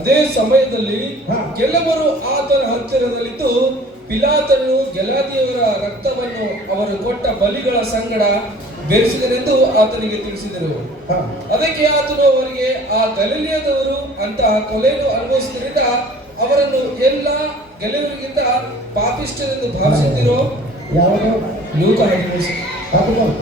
ಅದೇ ಸಮಯದಲ್ಲಿ ಕೆಲವರು ಆತನ ಹತ್ತಿರದಲ್ಲಿದ್ದು ಪಿಲಾತನು ಗೆಲಾದಿಯವರ ರಕ್ತವನ್ನು ಅವರು ಕೊಟ್ಟ ಬಲಿಗಳ ಸಂಗಡ ಬೆರೆಸಿದನೆಂದು ಆತನಿಗೆ ತಿಳಿಸಿದರು. ಅದಕ್ಕೆ ಆತನು ಅವರಿಗೆ, ಆ ಗಲಿಲಿಯದವರು ಅಂತಹ ಕೊಲೆಯನ್ನು ಅನುಭವಿಸಿದ್ರಿಂದ ಅವರನ್ನು ಎಲ್ಲ ಗೆಲುವರಿಗಿಂತ ಪಾಪಿಷ್ಠರೆಂದು ಭಾವಿಸುತ್ತಿರೋ. ಲೂಕ 13.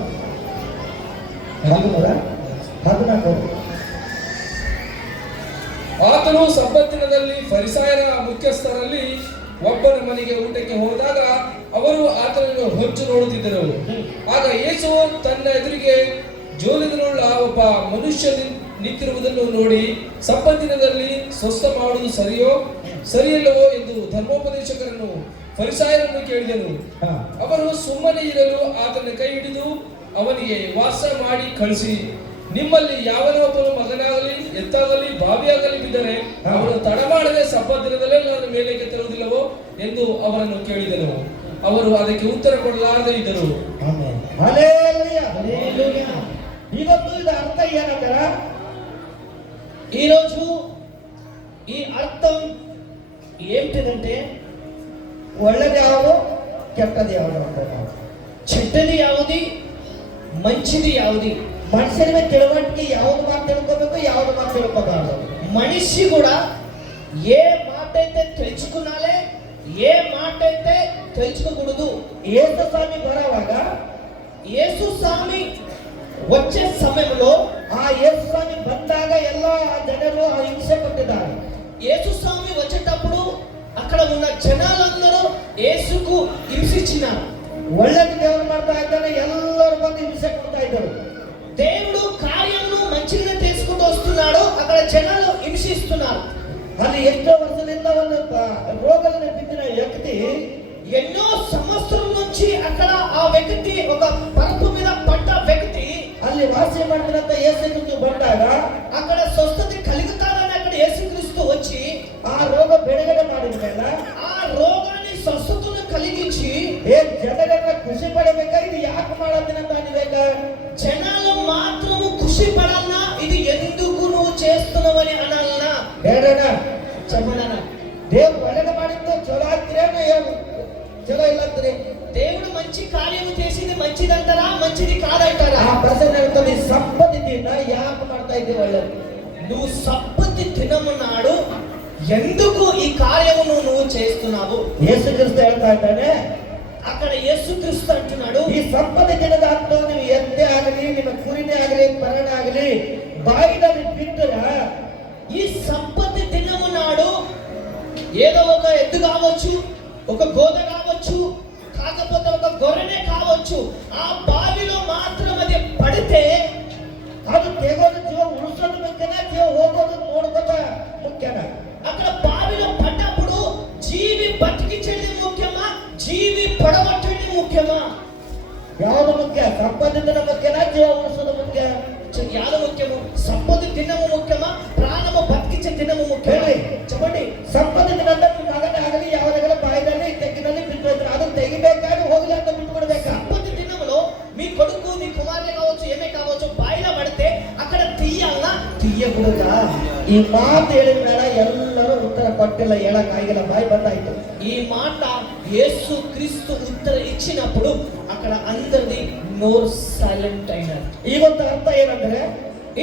ಆತನು ಸಬ್ಬತ್ತಿನದಲ್ಲಿ ಫರಿಸಾಯರ ಮುಖ್ಯಸ್ಥರಲ್ಲಿ ಒಬ್ಬನ ಮನೆಗೆ ಊಟಕ್ಕೆ ಹೋದಾಗ ಅವರು ಆತನನ್ನು ಹೊಂಚು ನೋಡುತ್ತಿದ್ದರು. ಆಗ ಯೇಸು ತನ್ನ ಎದುರಿಗೆ ಜೋಲಿನಲ್ಲಿರುವ ಒಬ್ಬ ಮನುಷ್ಯ ನಿಂತಿರುವುದನ್ನು ನೋಡಿ, ಸಬ್ಬತ್ತಿನದಲ್ಲಿ ಸ್ವಸ್ಥ ಮಾಡುವುದು ಸರಿಯಲ್ಲವೋ ಎಂದು ಧರ್ಮೋಪದೇಶಕರನ್ನು ಫರಿಸಾಯರನ್ನು ಕೇಳಿದನು. ಅವರು ಸುಮ್ಮನೆ ಇರಲು ಆತನ ಕೈ ಹಿಡಿದು ಅವನಿಗೆ ವಾಸ ಮಾಡಿ ಕಳಿಸಿ, ನಿಮ್ಮಲ್ಲಿ ಯಾವನೊಬ್ಬನು ಮಗನಾಗಲಿ ಎತ್ತಾಗಲಿ ಬಾವಿಯಾಗಲಿ ಬಿದ್ದರೆ ಅವನು ತಡ ಮಾಡದೆ ಸಬ್ಬತ್ ದಿನದಲ್ಲೇ ನನ್ನ ಮೇಲಕ್ಕೆ ತರುವುದಿಲ್ಲವೋ ಎಂದು ಅವರನ್ನು ಕೇಳಿದನು. ಅವರು ಅದಕ್ಕೆ ಉತ್ತರ ಕೊಡಲಾರದೆ ಇದ್ದರು. ಇವತ್ತು ಇದು ಅರ್ಥ ಏನಂದ್ರ, ఈరోజు ఈ అర్థం ఏంటిదంటే ఒళ్ళది యాವುದು ಕೆಟ್ಟది ಯಾವುದು అంటున్నాం. చెడ్డది ಯಾವುದು మంచిది ಯಾವುದು, మనిషిని తిಳವಣಿಗೆ ಯಾವುದು ಮಾತು ತಿಳ್ಕೋಬೇಕು, ಯಾವುದು ಮಾತು ತಿಳ್ಕೋಬಾರದು. మనిషి కూడా ఏ మాట అయితే తెలుసుకున్నాలే, ఏ మాట అయితే తెలుసుకోకూడదు. యేసు స్వామి బరವಾಗ యేసు స్వామి వచ్చే సమయంలో ఆ యేసు స్వామి ಬಂದಾಗ ಎಲ್ಲ ಜನರು ಆ ಹಿಂಸೆ ಪಟ್ಟಿದ್ದಾರೆ. యేసు స్వామి వచ్చేటప్పుడు అక్కడ ఉన్న జనాలందరూ యేసుకు హింసించినారు. ఒళ్ళకి దేవుడు ಮಾಡ್ತಾ ಇದ್ದಾನೆ, ಎಲ್ಲರೂ ಬಂದು ಹಿಂಸೆ ಕೊಡ್ತಾ ಇದ್ದಾರೆ. దేవుడు కార్యమును మంచిగా తీసుకుంటూ వస్తున్నాడు, అక్కడ జనాలు హింసిస్తున్నారు. ಅಲ್ಲಿ ಎಷ್ಟೋ ವರ್ಷದಿಂದ ಒಂದು ರೋಗದಲ್ಲಿ ಬಿದ್ದಿನ ವ್ಯಕ್ತಿ, ఎన్నో సంవత్సరం నుంచి అక్కడ ఆ వ్యక్తి ఒక పరపు మీద పడ్డ వ్యక్తి ಅಲ್ಲಿ ವಾಸ ಮಾಡಿದಂತ ಯೇಸುಕ್ರಿಸ್ತು ಬಂದಾಗ అక్కడ స్వస్థత కలుగుతారని అక్కడ యేసుక్రీస్తు వచ్చి ఆ రోగ బిడుగడ ಮಾಡಿದ ಮೇಲೆ ఆ రోగాన్ని స్వస్థతను కలిగించి ಜನರನ್ನ ಖುಷಿ ಪಡಬೇಕಾ, ಇದು ಯಾಕೆ ಮಾಡೋದಿನಂತ ಅನ್ಬೇಕಾ? జనాలు మాత్రము ఖుషి పడాలనా, ఇది ఎందుకు నువ్వు చేస్తున్నావని అనాలనా? ಬೇಡನಾ చెప్పనా? దేవుడు ಒಳ್ಳೆದ ಮಾಡಿದ್ದು ಚಲೋ ಆಗ್ತಿರೇನೋ ಏನು ಚಲೋ ಇಲ್ಲ ಅಂತಾರೆ. దేవుడు మంచి కార్యము చేసింది మంచిదంటారా, మంచిది కాదంటారా? ఆ ప్రశ్న అడుగుతుంది. సబ్బతి దిన యాక ಮಾಡ್ತಾ ಇದ್ದೀವಿ ಒಳ್ಳೆದು. నువ్వు సబ్బతి దినము నాడు ఎందుకు ఈ కార్యమును నువ్వు చేస్తున్నావు? యేసుక్రీస్తు ಹೇಳ್ತಾ ಇದ್ದಾನೆ, అక్కడ యేసుక్రీస్తు అంటున్నాడు, ఈ సబ్బతి దిನದ ಅರ್ಥ ನೀವು ಎದ್ದೆ ಆಗಲಿ, ನಿಮ್ಮ ಕುರಿನೇ ಆಗಲಿ, ಪರಣ ಆಗಲಿ ಬಾಯಿನಲ್ಲಿ ಬಿಟ್ಟರೆ, ఈ సబ్బతి దినము నాడు ఏదో ఒక ఎద్దు కావచ్చు, ఒక గోద కావచ్చు, కాకపోతే ఒక గొర్రెనే కావచ్చు, ఆ బావిలో మాత్రం అది పడితే ಅದು ತೆಗೋದು ಜೀವ ಉಳಿಸೋದು ಮುಖ್ಯನ, ಜೀವ ಹೋಗೋದು ನೋಡ್ಕೋದ ಮುಖ್ಯನ? అక్కడ బావిలో పడ్డప్పుడు జీవి బతికించేది ముఖ్యమా, జీవి పడగొట్టేది ముఖ్యమా? ಯಾವುದು ಮುಖ್ಯ? ಸಂಪತ್ತು ದಿನ ಮುಖ್ಯನಾ, ಜೀವ ಉಳಿಸೋದು ಮುಖ್ಯ? ಯಾವುದು ಮುಖ್ಯಮು? ಸಂಪತ್ತು ದಿನము ಮುಖ್ಯమా, ప్రాణము బతికించే దినము ముఖ్యమా? చెప్పండి. ಸಂಪತ್ತು ದಿನ ಅಂದ್ರೆ ಮಗನೇ ಆಗಲಿ ಯಾವುದಾಗಲಿ ಬಾಯಿನಲ್ಲಿ ತೆಗ್ಗಿನಲ್ಲಿ ಬಿಟ್ಟು ಅದನ್ನು ತೆಗಿಬೇಕಾದ್ರೆ ಹೋಗಲಿ ಅಂತ ಬಿಟ್ಟುಕೊಡ್ಬೇಕು. ಸಂಪತ್ತು ದಿನములో మీ కొడుకు మీ కుమార్తె కావచ్చు, ఏమే కావచ్చు, బాయిలో పడితే అక్కడ తీయాలనా తీయకూడదా? ఈ మాట ಹೇಳಿದ ಮೇಲೆ ಎಲ್ಲರೂ ಉತ್ತರ ಕೊಟ್ಟಿಲ್ಲ, ಹೇಳಕ್ಕಾಗಿಲ್ಲ, ಬಾಯಿ ಬಂದಾಯ್ತು. ఈ మాట యేసు క్రీస్తు ఉత్తర ఇచ్చినప్పుడు అక్కడ అందరిది నోరు సైలెంట్ అయినారు. ఈగొంత అర్థం ಏನಂದ್ರೆ,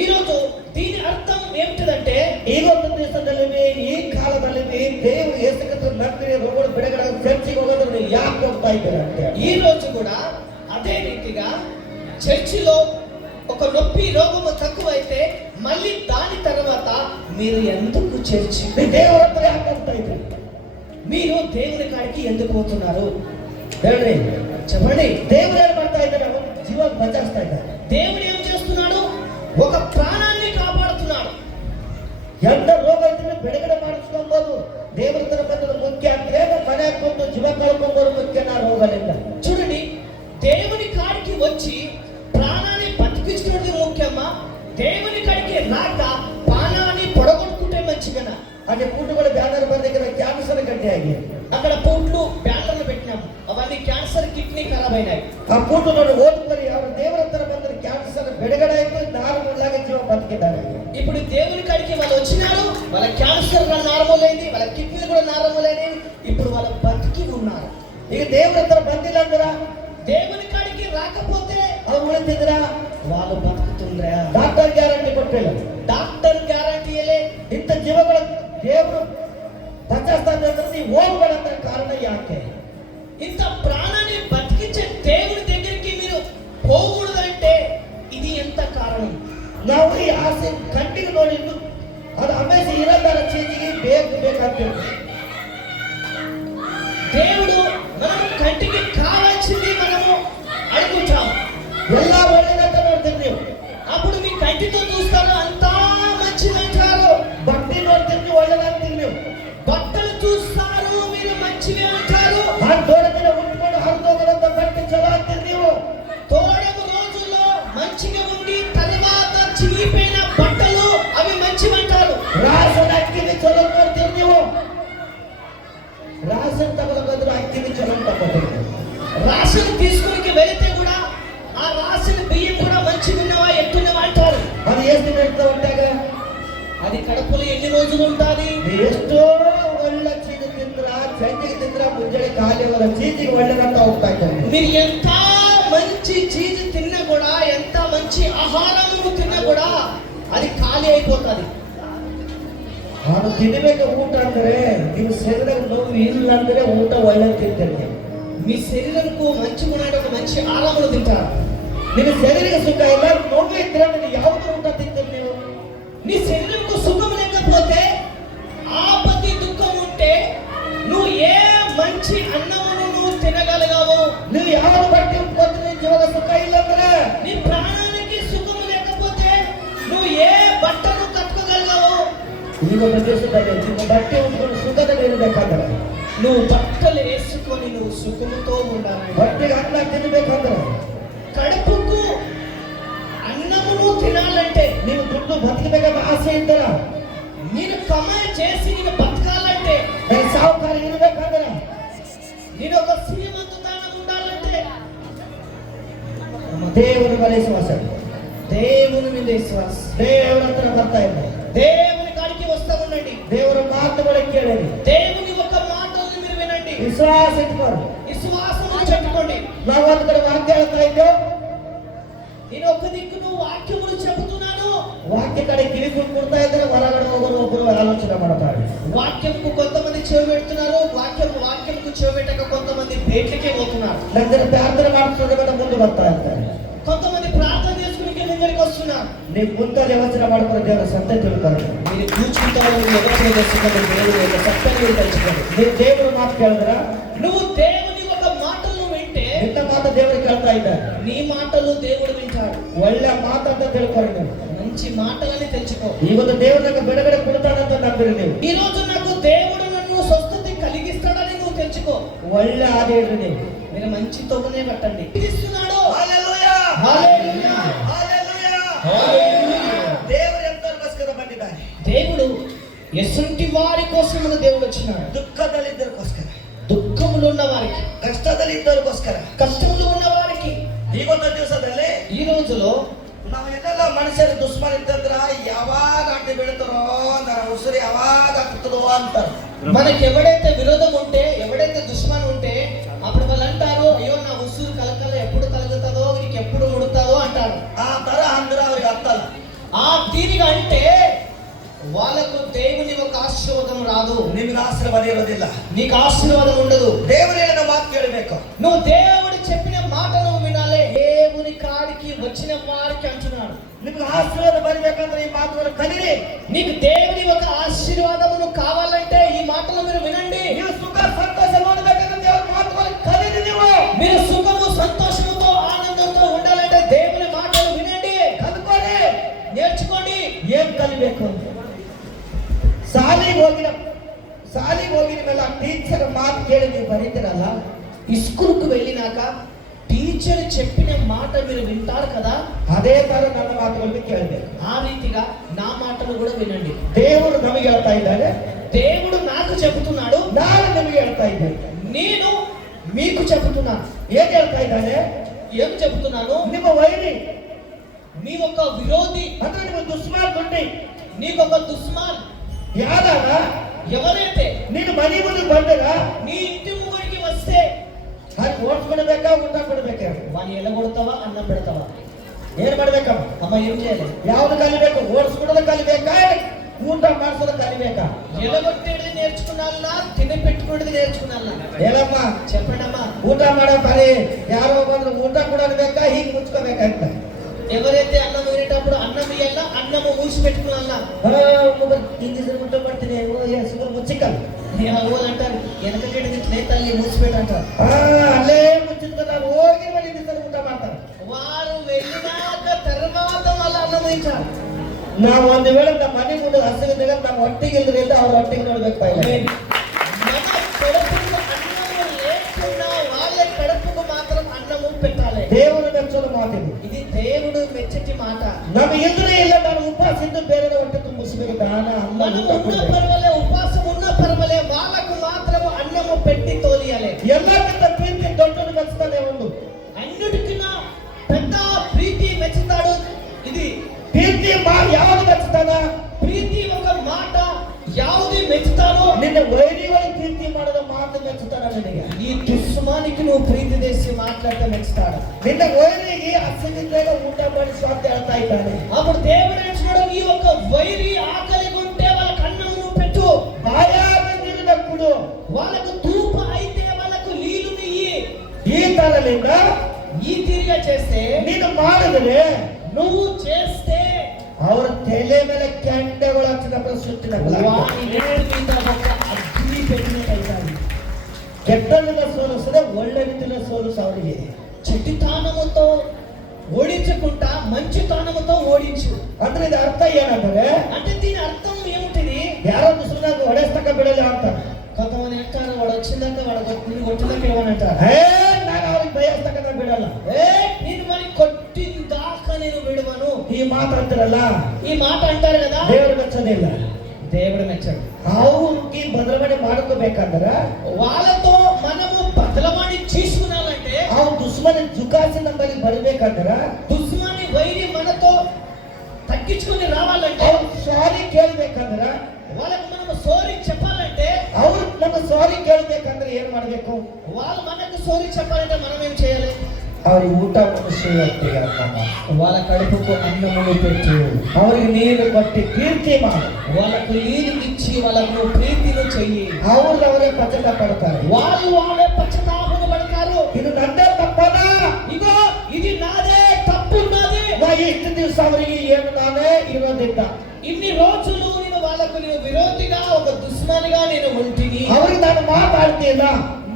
ఈరోజు దీని అర్థం ఏమిటంటే, ఈగొంత దేశದಲ್ಲಿ ఈ కాలದಲ್ಲಿ దేవుడు యేసుక్రీస్తు ನಂತರ ರೋಗಗಳು ಬಿಡುಗಡೆ ಚರ್ಚಿಗೆ ಹೋಗೋದು ಯಾಕೆ ಹೋಗ್ತಾ ಇದ್ದಾರೆ అంటే, ఈ రోజు కూడా అదే రీతిగా చర్చిలో ఒక నొప్పి రోగము తక్కువైతే మళ్ళీ దాని తర్వాత మీరు ఎందుకు చర్చి దేవుడి హತ್ರ ಯಾಕೆ ಹೋಗ್ತಾ ಇದ್ದೀರಿ? మీరు దేవుని కాడికి ఎందుకు పోతున్నారు? ಹೇಳ್ರಿ చెప్పండి. దేవుడు ఏం ಮಾಡ್ತಾ ಇದ್ದಾನೆ? జీవ బచాస్తా ఇದ್ದಾನೆ. దేవుడు ఏం చేస్తున్నాడు? ఒక ప్రాణాన్ని కాపాడుతున్నాడు. ఎంత ರೋಗದಿಂದ ಬಿಡುಗಡೆ ಮಾಡಿಸ್ಕೊಬಹುದು ದೇವರ ಹತ್ರ ಬಂದದ್ದು ಮುಖ್ಯ ಅಂದ್ರೆ, ಮನೆ ಹಾಕೊಂಡು ಜೀವ ಕಳ್ಕೊಂಬೋದು ಮುಖ್ಯ ನಾ ರೋಗದಿಂದ. చూడండి, దేవుని కాడికి వచ్చి ప్రాణాన్ని బతికించుకోవడం ముఖ్యమా, దేవుని కాడికి రాక ప్రాణాన్ని పొడగొట్టుకుంటే మంచిగా? అంటే పూటಗಳು బ్యానర్ ಬಂದಿక్కడ క్యాన్సర్ గడ్డి ఆగి అక్కడ పూట్లు బ్యానర్లు పెట్టినాం, అవన్నీ క్యాన్సర్ కిడ్నీ ఖరాబ్ అయినాయి. ఆ పూటలను ఓదుకొని ಅವರು ದೇವರ ಹತ್ರ ಬಂದ್ರೆ ಕ್ಯಾನ್ಸರ್ ಬಿಡುಗಡೆ ಆಯ್ತು, ನಾರ್ಮಲ್ ಆಗಿ ಜೀವ బతికిದ್ದಾರೆ. ఇప్పుడు దేవుని కాడికి వాళ్ళు వచ్చినారు, వాళ్ళ క్యాన్సర్ కూడా నార్మల్ అయింది, వాళ్ళ కిడ్నీలు కూడా నార్మల్ అయినాయి, ఇప్పుడు వాళ్ళ బతికి ఉన్నారు. ಈಗ ದೇವ್ರ ಹತ್ರ ಬಂದಿಲ್ಲ దేవుని కాడికి రాకపోతే ಅವ್ರು ಉಳಿತಿದ್ರ వాళ్ళు బతుకుతుండ్రా? ಡಾಕ್ಟರ್ ಗ್ಯಾರಂಟಿ ಕೊಟ್ಟಿಲ್ಲ. డాక్టర్ గ్యారంటీ ఇలే. ಇಂಥ ಜೀವಗಳ ದೇವರು ಬಚಾಸ್ತಾನೆ ಅಂದ್ರೆ ನೀವು ಹೋಗ್ಬೇಡಂತ ಕಾರಣ ಯಾಕೆ? ఇంత ప్రాణాన్ని బతికించే దేవుని దగ్గరికి మీరు పోకూడదంటే ఇది ఎంత కారణం? ನಾವು ಈ ಆಸೆ ಕಂಟಿಗೆ ನೋಡಿದ್ದು ಅದು ಅಮೇಜ್ ಇರದಾರ ಚೀಜಿಗೆ ಬೇಕಂತ దేవుడు మనం కంటికి కావాల్సింది మనము అడుగుతాం. ಎಲ್ಲ ಒಳ್ಳೆದಂತ ನೋಡ್ತೀರಿ ನೀವು. అప్పుడు మీ కంటితో చూస్తారు అంతా మంచిదంటారు. ಬಟ್ಟೆ ನೋಡ್ತೀರಿ ಒಳ್ಳೆದಂತೀರಿ ನೀವು. బట్టలు చూస్తారు మీరు మంచివి అంటారు. ಆ ದೊಡ್ಡದಿನ ಉಟ್ಕೊಂಡು ಹರಿದೋಗದಂತ ಬಟ್ಟೆ ಚಲೋ ಅಂತೀರಿ ನೀವು. తోడము రోజుల్లో మంచిగా ఉండి తర్వాత చిరిగిపోయిన బట్టలు అవి మంచివంటారు. ರಾಸನ ಅಕ್ಕಿని ಚಲೋ ನೋಡ್ತೀರಿ ನೀವು. ರಾಸನ್ ತಗೊಳ್ಳೋದ್ರೆ ಅಕ್ಕಿని ಚಲೋ ತಗೋತೀರಿ. రాషన్ తీసుకునికి వెళితే కూడా ఆ రాసిన బియ్యం కూడా మంచిగా ఉన్నవా ఎట్టున్నవా అంటారు. ಅದು ಎಷ್ಟು ದಿನ ಇರ್ತದೆ ಹೊಟ್ಟಾಗ? అది కడుపులో ఎన్ని రోజులు ఉంటుంది? ಎಷ್ಟೋ ಒಳ್ಳೆ ಚೀಜ್ ತಿಂದ್ರ ಸಂಜೆಗೆ ತಿಂದ್ರ ಮುಂಜಾನೆ ಖಾಲಿ ಅವರ ಚೀಜಿಗೆ ಒಳ್ಳೆದಂತ ಹೋಗ್ತಾ ಇದ್ದಾರೆ. మీరు ఎంత మంచి చీజ్ తిన్నా కూడా ఎంత మంచి ఆహారం తిన్నా కూడా అది ఖాళీ అయిపోతుంది. ನಾನು ತಿನ್ನಬೇಕು ಊಟ ಅಂದ್ರೆ ನೀವು ಶರೀರ ನೋವು ಇಲ್ಲ ಅಂದ್ರೆ ಊಟ ಒಳ್ಳೆ ತಿಂತೇನೆ. మీ శరీరంకు మంచి ఉన్నాడు, ఒక మంచి ఆహారములు తింటారు. ನಿನ್ನ ಶರೀರಕ್ಕೆ ಸುಖ ಇಲ್ಲ ನೋವು ಇದ್ರೆ ನೀನು ಯಾವುದು ಊಟ ತಿಂತೀರಿ ನೀವು? నీ శరీరంకు సుఖం లేకపోతే ఆపత్తి దుఃఖం ఉంటే నువ్వు ఏ మంచి అన్నమును నువ్వు తినగలగావు? ನೀವು ಯಾವ ಬಟ್ಟೆ ಉಟ್ಕೊಂಡ್ರೆ ಜೀವನ ಸುಖ ಇಲ್ಲ ಅಂದ್ರೆ నీ ప్రాణానికి సుఖం లేకపోతే నువ్వు ఏ బట్టను కట్టుకోగలగావు? ಈಗ ಪ್ರದೇಶದಲ್ಲಿ ನಿಮ್ಮ ಬಟ್ಟೆ ಉಟ್ಕೊಂಡು ಸುಖದಲ್ಲಿ ಇರಬೇಕಾದ್ರೆ నువ్వు బట్టలు వేసుకొని నువ్వు సుఖముతో ఉండాలి. ಬಟ್ಟೆಗೆ ಅನ್ನ ತಿನ್ನಬೇಕಂದ್ರೆ కడుపుకు అన్నమును తినాలంటే ನೀವು ದುಡ್ಡು ಬದುಕಬೇಕಂತ ಆಸೆ ಇದ್ದಾರ నేను కమాయి చేసి నేను బతకాలంటే ನಾನು ಸಾಹುಕಾರ ಇರಬೇಕಂದ್ರೆ నేను ఒక శ్రీమంతుతానం ఉండాలంటే ದೇವರು ಮೇಲೆ ವಿಶ್ವಾಸ దేవుని మీద విశ్వాసం. ದೇವರ ಹತ್ರ ಬರ್ತಾ ಇಲ್ಲ. దేవుని కాడికి వస్తా ఉండండి. ದೇವರ ಮಾತುಗಳು ಕೇಳಿರಿ. దేవుని ఒక మాటల్ని మీరు వినండి. ವಿಶ್ವಾಸ ಇಟ್ಕೊಂಡು విశ్వాసం చెప్పుకోండి. ನಾವು ಒಂದು ಕಡೆ ವಾಕ್ಯ ಹೇಳ್ತಾ ಇದ್ದೇವೆ. నేను ఒక దిక్కును వాక్యములు చెబుతున్నాను. ವಾಕ್ಯ ಕಡೆ ಕಿವಿ ಕೊಡ್ತಾ ಇದ್ರೆ ಹೊರಗಡೆ ಹೋಗೋರು ಒಬ್ಬರು ಆಲೋಚನೆ ಮಾಡ್ತಾರೆ. వాక్యంకు కొంతమంది చెవి పెడుతున్నారు, వాక్యంకు చెవి పెట్టక కొంతమంది బయటకే పోతున్నారు. ನಂತರ ಪ್ರಾರ್ಥನೆ ಮಾಡ್ತಿದ್ರೆ ಮುಂದೆ ಬರ್ತಾ ಇರ್ತಾರೆ. కొంతమంది ప్రార్థన చేసుకుని దగ్గరికి వస్తున్నారు. ನೀವು ಮುಂದೆ ಯೋಚನೆ ಮಾಡ್ಕೊಂಡು ದೇವರ ಸತ್ಯ ತಿಳ್ಕೊಂಡು మీరు కూర్చుంటారు, ఎవరిని తెలుసుకోండి, దేవుని యొక్క సత్యాన్ని మీరు తెలుసుకోండి. ನೀವು ದೇವರ ಮಾತು ಕೇಳಿದ್ರ నువ్వు దేవుని ఒక మాటలు వింటే ನಿನ್ನ ಮಾತು ದೇವರು ಕೇಳ್ತಾ ಇದ್ದಾರೆ. నీ మాటలు దేవుడు వింటాడు. ಒಳ್ಳೆ ಮಾತಂತ ತಿಳ್ಕೊಳ್ಳಿ ನೀವು. మంచి మాటలని తెలుసుకో. ಇವತ್ತು ದೇವರು నాకు ಬಿಡುಗಡೆ ಕೊಡ್ತಾನಂತ ನಂಬಿರಿ ನೀವು. ఈ రోజు నాకు దేవుడు నన్ను స్వస్థత కలిగిస్తాడని నువ్వు తెలుసుకో. ಒಳ್ಳೆ ಆದಿ ಇಡ್ರಿ ನೀವು. మీరు మంచి తోనే కట్టండి. ఇస్తున్నాడు. హల్లెలూయా హల్లెలూయా హల్లెలూయా హల్లెలూయా. ದೇವರು ಎಂತರಿಗೋಸ್ಕರ ಬಂದಿದ್ದಾನೆ? దేవుడు ఎసుంటి వారి కోసమున దేవుడు వచ్చినాడు. ದುಃಖದಲ್ಲಿದ್ದರಿಗೋಸ್ಕರ, దుఃఖములు ఉన్న వారికి, ಕಷ್ಟದಲ್ಲಿದ್ದರಿಗೋಸ್ಕರ, కష్టములు ఉన్న వారికి. ಇವತ್ತು ದಿವಸದಲ್ಲಿ ఈ రోజులో ನಾವು ಎಲ್ಲೆಲ್ಲ ಮನುಷ್ಯರು ದುಶ್ಮನ್ ಇತ್ತಂದ್ರ ಯಾವಾಗ ಅಡ್ಡಿ ಬೀಳ್ತಾರೋ ನನ್ನ ಉಸಿರು ಯಾವಾಗ ಆಗ್ತದೋ ಅಂತಾರೆ. మనకి ఎవడైతే విరోధం ఉంటే, ఎవడైతే దుష్మన్ ఉంటే అప్పుడు వాళ్ళు అంటారు, అయ్యో నా ఉసురు కలకల ఎప్పుడు కలుగుతుందో, నీకు ఎప్పుడు ముడుతుందో అంటారు. ಆ ತರ ಅಂದ್ರೆ ಅವ್ರಿಗೆ ಅರ್ಥಲ್ಲ. ఆ తీరిగా అంటే వాళ్ళకు దేవుని ఒక ఆశీర్వాదం రాదు. ನಿಮ್ಗೆ ಆಶೀರ್ವಾದ ಇರೋದಿಲ್ಲ. నీకు ఆశీర్వాదం ఉండదు. ದೇವರು ಹೇಳಿದ ಮಾತು ಕೇಳಬೇಕು. నువ్వు దేవుడు చెప్పిన మాటను వినాలి. దేవుని కాడికి వచ్చిన వారికి అంటున్నాడు, ನಿಮ್ಗೆ ಆಶೀರ್ವಾದ ಬರಬೇಕಂದ್ರೆ ಈ ಮಾತುಗಳನ್ನು ಕಲಿರಿ. నీకు దేవుని ఒక ఆశీర్వాదమును కావాలంటే ఈ మాటలు మీరు వినండి. ನೀವು ಸುಖ ಸಂತೋಷ ನೋಡ್ಬೇಕಂದ್ರೆ ದೇವರ ಮಾತುಗಳನ್ನು ಕಲಿರಿ. మీరు సుఖము సంతోషముతో ఆనందంతో ఉండాలంటే దేవుని మాటలు వినండి, ಕಲ್ಕೊಳ್ಳಿ, నేర్చుకోండి. ಏನ್ ಕಲಿಬೇಕು? ಶಾಲೆಗೆ ಹೋಗಿದ ಮೇಲೆ ಆ ಟೀಚರ್ ಮಾತು ಕೇಳಿ ನೀವು ಬರೀತೀರಲ್ಲ, స్కూల్కు వెళ్ళినాక టీచర్ చెప్పిన మాట మీరు వింటారు కదా, ಅದೇ ತರ ನನ್ನ ಮಾತುಗಳನ್ನು ಕೇಳಬೇಕು. ఆ రీతిగా నా మాటలు కూడా వినండి. ದೇವರು ನಮಗೆ ಹೇಳ್ತಾ ಇದ್ದಾನೆ, దేవుడు నాకు చెబుతున్నాడు, ನಾನು ನಿಮಗೆ ಹೇಳ್ತಾ ಇದ್ದೇನೆ. నేను మీకు చెబుతున్నాను. ಏನ್ ಹೇಳ್ತಾ ಇದ್ದಾನೆ? ఏం చెబుతున్నాను? ನಿಮ್ಮ ವೈರಿ, మీ ఒక విరోధి, అంటే నీకు దుస్మాన్ ఉండి నీకు ఒక దుస్మాన్ యాదరా ఎవరైతే ನೀನು ಮನೆ ಮುಂದೆ ಬಂದಾಗ నీ ఇంటి ముంగడికి వస్తే ಅದು ಓಡಿಸ್ಬಿಡ್ಬೇಕಾ ಊಟ ಕೊಡ್ಬೇಕಾ వాని ఎలగొడతావా అన్నం పెడతావా? ಏನ್ ಮಾಡ್ಬೇಕಮ್ಮ అమ్మ ఏం చేయాలి? ಯಾವ್ದು ಕಲಿಬೇಕು ಓಡಿಸ್ಬಿಡೋದು ಕಲಿಬೇಕಾ ಊಟ ಮಾಡಿಸೋದು ಕಲಿಬೇಕಾ ఎలగొట్టేది నేర్చుకున్నాలా, తిని పెట్టుకునేది నేర్చుకున్నాలా? ಹೇಳಮ್ಮ చెప్పండమ్మా. ಊಟ ಮಾಡೋ ಪರಿ ಯಾರೋ ಬಂದ್ರೆ ಊಟ ಕೊಡೋದು ಬೇಕಾ ಹೀಗೆ ಮುಚ್ಕೋಬೇಕಂತ ఎవరైతే అన్నం తినేటప్పుడు అన్నం ఇయ్యాలా, అన్నము మూసి పెట్టుకున్నాలా? ಹಿಂದಿ ಊಟ ಮಾಡ್ತೀನಿ ಮುಚ್ಚಿಕಲ್ అంటారు వెనకటి స్నేహితుల్ని మూసిపెట్టు అంటారు. ಅಲ್ಲೇ ಮುಚ್ಚಿಟ್ಕೊತಾರೆ ಹೋಗಿ ಮನೆ ಸರ್ ಊಟ ಮಾಡ್ತಾರೆ. వారు వెళ్ళినాక తర్వాత వాళ్ళు అన్నం తింటారు. ನಾವು ಒಂದು ವೇಳೆ ನಮ್ಮ ಮನೆ ಮುಂದೆ ಹಸಿವಿದ್ದಾಗ ನಮ್ಮ ಹೊಟ್ಟಿಗೆ ಇಲ್ಲದ್ರಿಂದ ಅವ್ರ ಹೊಟ್ಟಿಗೆ ನೋಡ್ಬೇಕು ಪೈಲೆ. మన కడుపుకు అన్నము లేకుండా వాళ్ళ కడుపుకు మాత్రం అన్నము పెట్టాలి. ದೇವರು ಮೆಚ್ಚೋದು ಮಾತಿದು. ఇది దేవుడు మెచ్చటి మాట. ನಮಗೆ ಇದ್ರೆ ಇಲ್ಲ ನಾನು ಉಪವಾಸ ಇದ್ದು ಬೇರೆ ಹೊಟ್ಟೆ ತುಂಬಿಸಬೇಕು ದಾನ ಅನ್ನ మనం ಊಟ ఉన్న ಕೊಡ್ಬೇಕು. పర్వాలే, ఉపాసం ఉన్న పర్వాలే, వాళ్ళకు మాత్రం అన్నము పెట్టి తోలియాలి. ಎಲ್ಲಕ್ಕಿಂತ ಪ್ರೀತಿ ದೊಡ್ಡದು ಮೆಚ್ತಾನೆ ಒಂದು అన్నిటికన్నా పెద్ద ప్రీతి మెచ్చుతాడు. ఇది ಪ್ರೀತಿ ಯಾವ್ದು ಮೆಚ್ತಾನ ప్రీతి ఒక మాట యావది మెచ్చుతారో ನಿನ್ನ ವೈರಿಗಳಿಗೆ ಪ್ರೀತಿ ಮಾಡೋದು ಮಾತು ಮೆಚ್ತಾನ ನಿನಗೆ. ఈ దుస్మానికి నువ్వు ప్రీతి చేసి మాట్లాడితే మెచ్చుతాడు. ನಿನ್ನ ವೈರಿಗೆ ಹಸಿವಿದ್ದಾಗ ಊಟ ಮಾಡಿಸು ಅಂತ ಹೇಳ್ತಾ ಇದ್ದಾನೆ. అప్పుడు దేవుడు అంటున్నాడు, నీ ఒక వైరి ఆకలిగా ఉంటే వాళ్ళకి అన్నం నువ్వు పెట్టు, ಬಾಯಾದ ನೀರಿನ ಕುಡು. వాళ్ళకు తూప అయితే వాళ్ళకు నీళ్లు ఇయ్యి. ಈ ತರಲಿಂದ ఈ తీరుగా చేస్తే, ನೀನು ಮಾಡಿದ್ರೆ నువ్వు చేస్తే ಅವರ ತಲೆ ಮೇಲೆ ಕೆಂಡಗಳು ಹಚ್ಚಿದ ಸುತ್ತಿನ వాని నెత్తి మీద ఒక అగ్ని పెట్టినట్టయితాది. ಕೆಟ್ಟದನ್ನ ಸೋಲಿಸದೆ ಒಳ್ಳೆದಿನ ಸೋಲಿಸ ಅವರಿಗೆ. చెడ్డతనముతో ఓడించకుండా మంచితనముతో ఓడించు. ಅಂದ್ರೆ ಇದು ಅರ್ಥ ಏನಂದ್ರೆ అంటే దీని అర్థం ఏమిటిది? ಯಾರೋ ದುಸ್ಮನಾಗ ಹೊಡೆಸ್ತಕ್ಕ ಬಿಡಲ್ಲ ಅಂತ. కొంతమంది అంటారు, వాడు వచ్చిందాక వాడు కొట్టిందాక ఏమని అంటారు, ನಾನು ಅವ್ರಿಗೆ ಬಯಸ್ತಕ್ಕ ಬಿಡಲ್ಲ, నేను మరి కొట్టిందాక నేను విడవను. ಈ ಮಾತಾಡ್ತಿರಲ್ಲ ఈ మాట అంటారు కదా, ದೇವರು ಮೆಚ್ಚೋದಿಲ್ಲ. దేవుడు మెచ్చాడు. ಅವ್ರಿಗೆ ಬದಲಾವಣೆ ಮಾಡ್ಕೋಬೇಕಂದ್ರ వాళ్ళతో మనము బదలవాణి చేసుకున్నామంటే, ಅವ್ರು ದುಸ್ಮನ ಜುಕಾಸಿ ನಮ್ಮಲ್ಲಿ ಬರ್ಬೇಕಂದ್ರ దుస్మాని వైరి మనతో తగ్గించుకొని రావాలంటే, ಅವ್ರು ಸಾರಿ ಕೇಳ್ಬೇಕಂದ್ರ వాళ్ళకు మనము సారీ చెప్పాలంటే, ಅವ್ರು ನಮ್ಮ ಸಾರಿ ಕೇಳ್ಬೇಕಂದ್ರೆ ಏನ್ ಮಾಡ್ಬೇಕು? వాళ్ళు మనకు సారీ చెప్పాలంటే మనం ఏం చేయాలి? ಅವ್ರಿಗೆ ಊಟ ಮುಗಿಸಿ వాళ్ళ కడుపుకు అన్నమును పెట్టు, ಅವ್ರಿಗೆ ನೀರು ಕೊಟ್ಟು ಕೀರ್ತಿ ಮಾಡು. వాళ్ళకు నీరు ఇచ్చి వాళ్ళకు ప్రీతిని చెయ్యి. ಅವ್ರವರೇ ಪಚಕ ಪಡ್ತಾರೆ. వాళ్ళే పశ్చాత్తాపము పడతారు. ಇದು ನಂದೇ ತಪ್ಪದ, ఇగో ఇది నాదే తప్పున్నది. ನಾ ಇಷ್ಟು ದಿವಸ ಅವರಿಗೆ ಏನು ನಾನೇ ಇರೋದಿಲ್ಲ. ఇన్ని రోజులు నేను విరోధిగా ఒక దుష్మనిగా నేను ఉంటిని. ಅವ್ರಿಗೆ ನಾನು ಮಾತಾಡ್ತಿಲ್ಲ.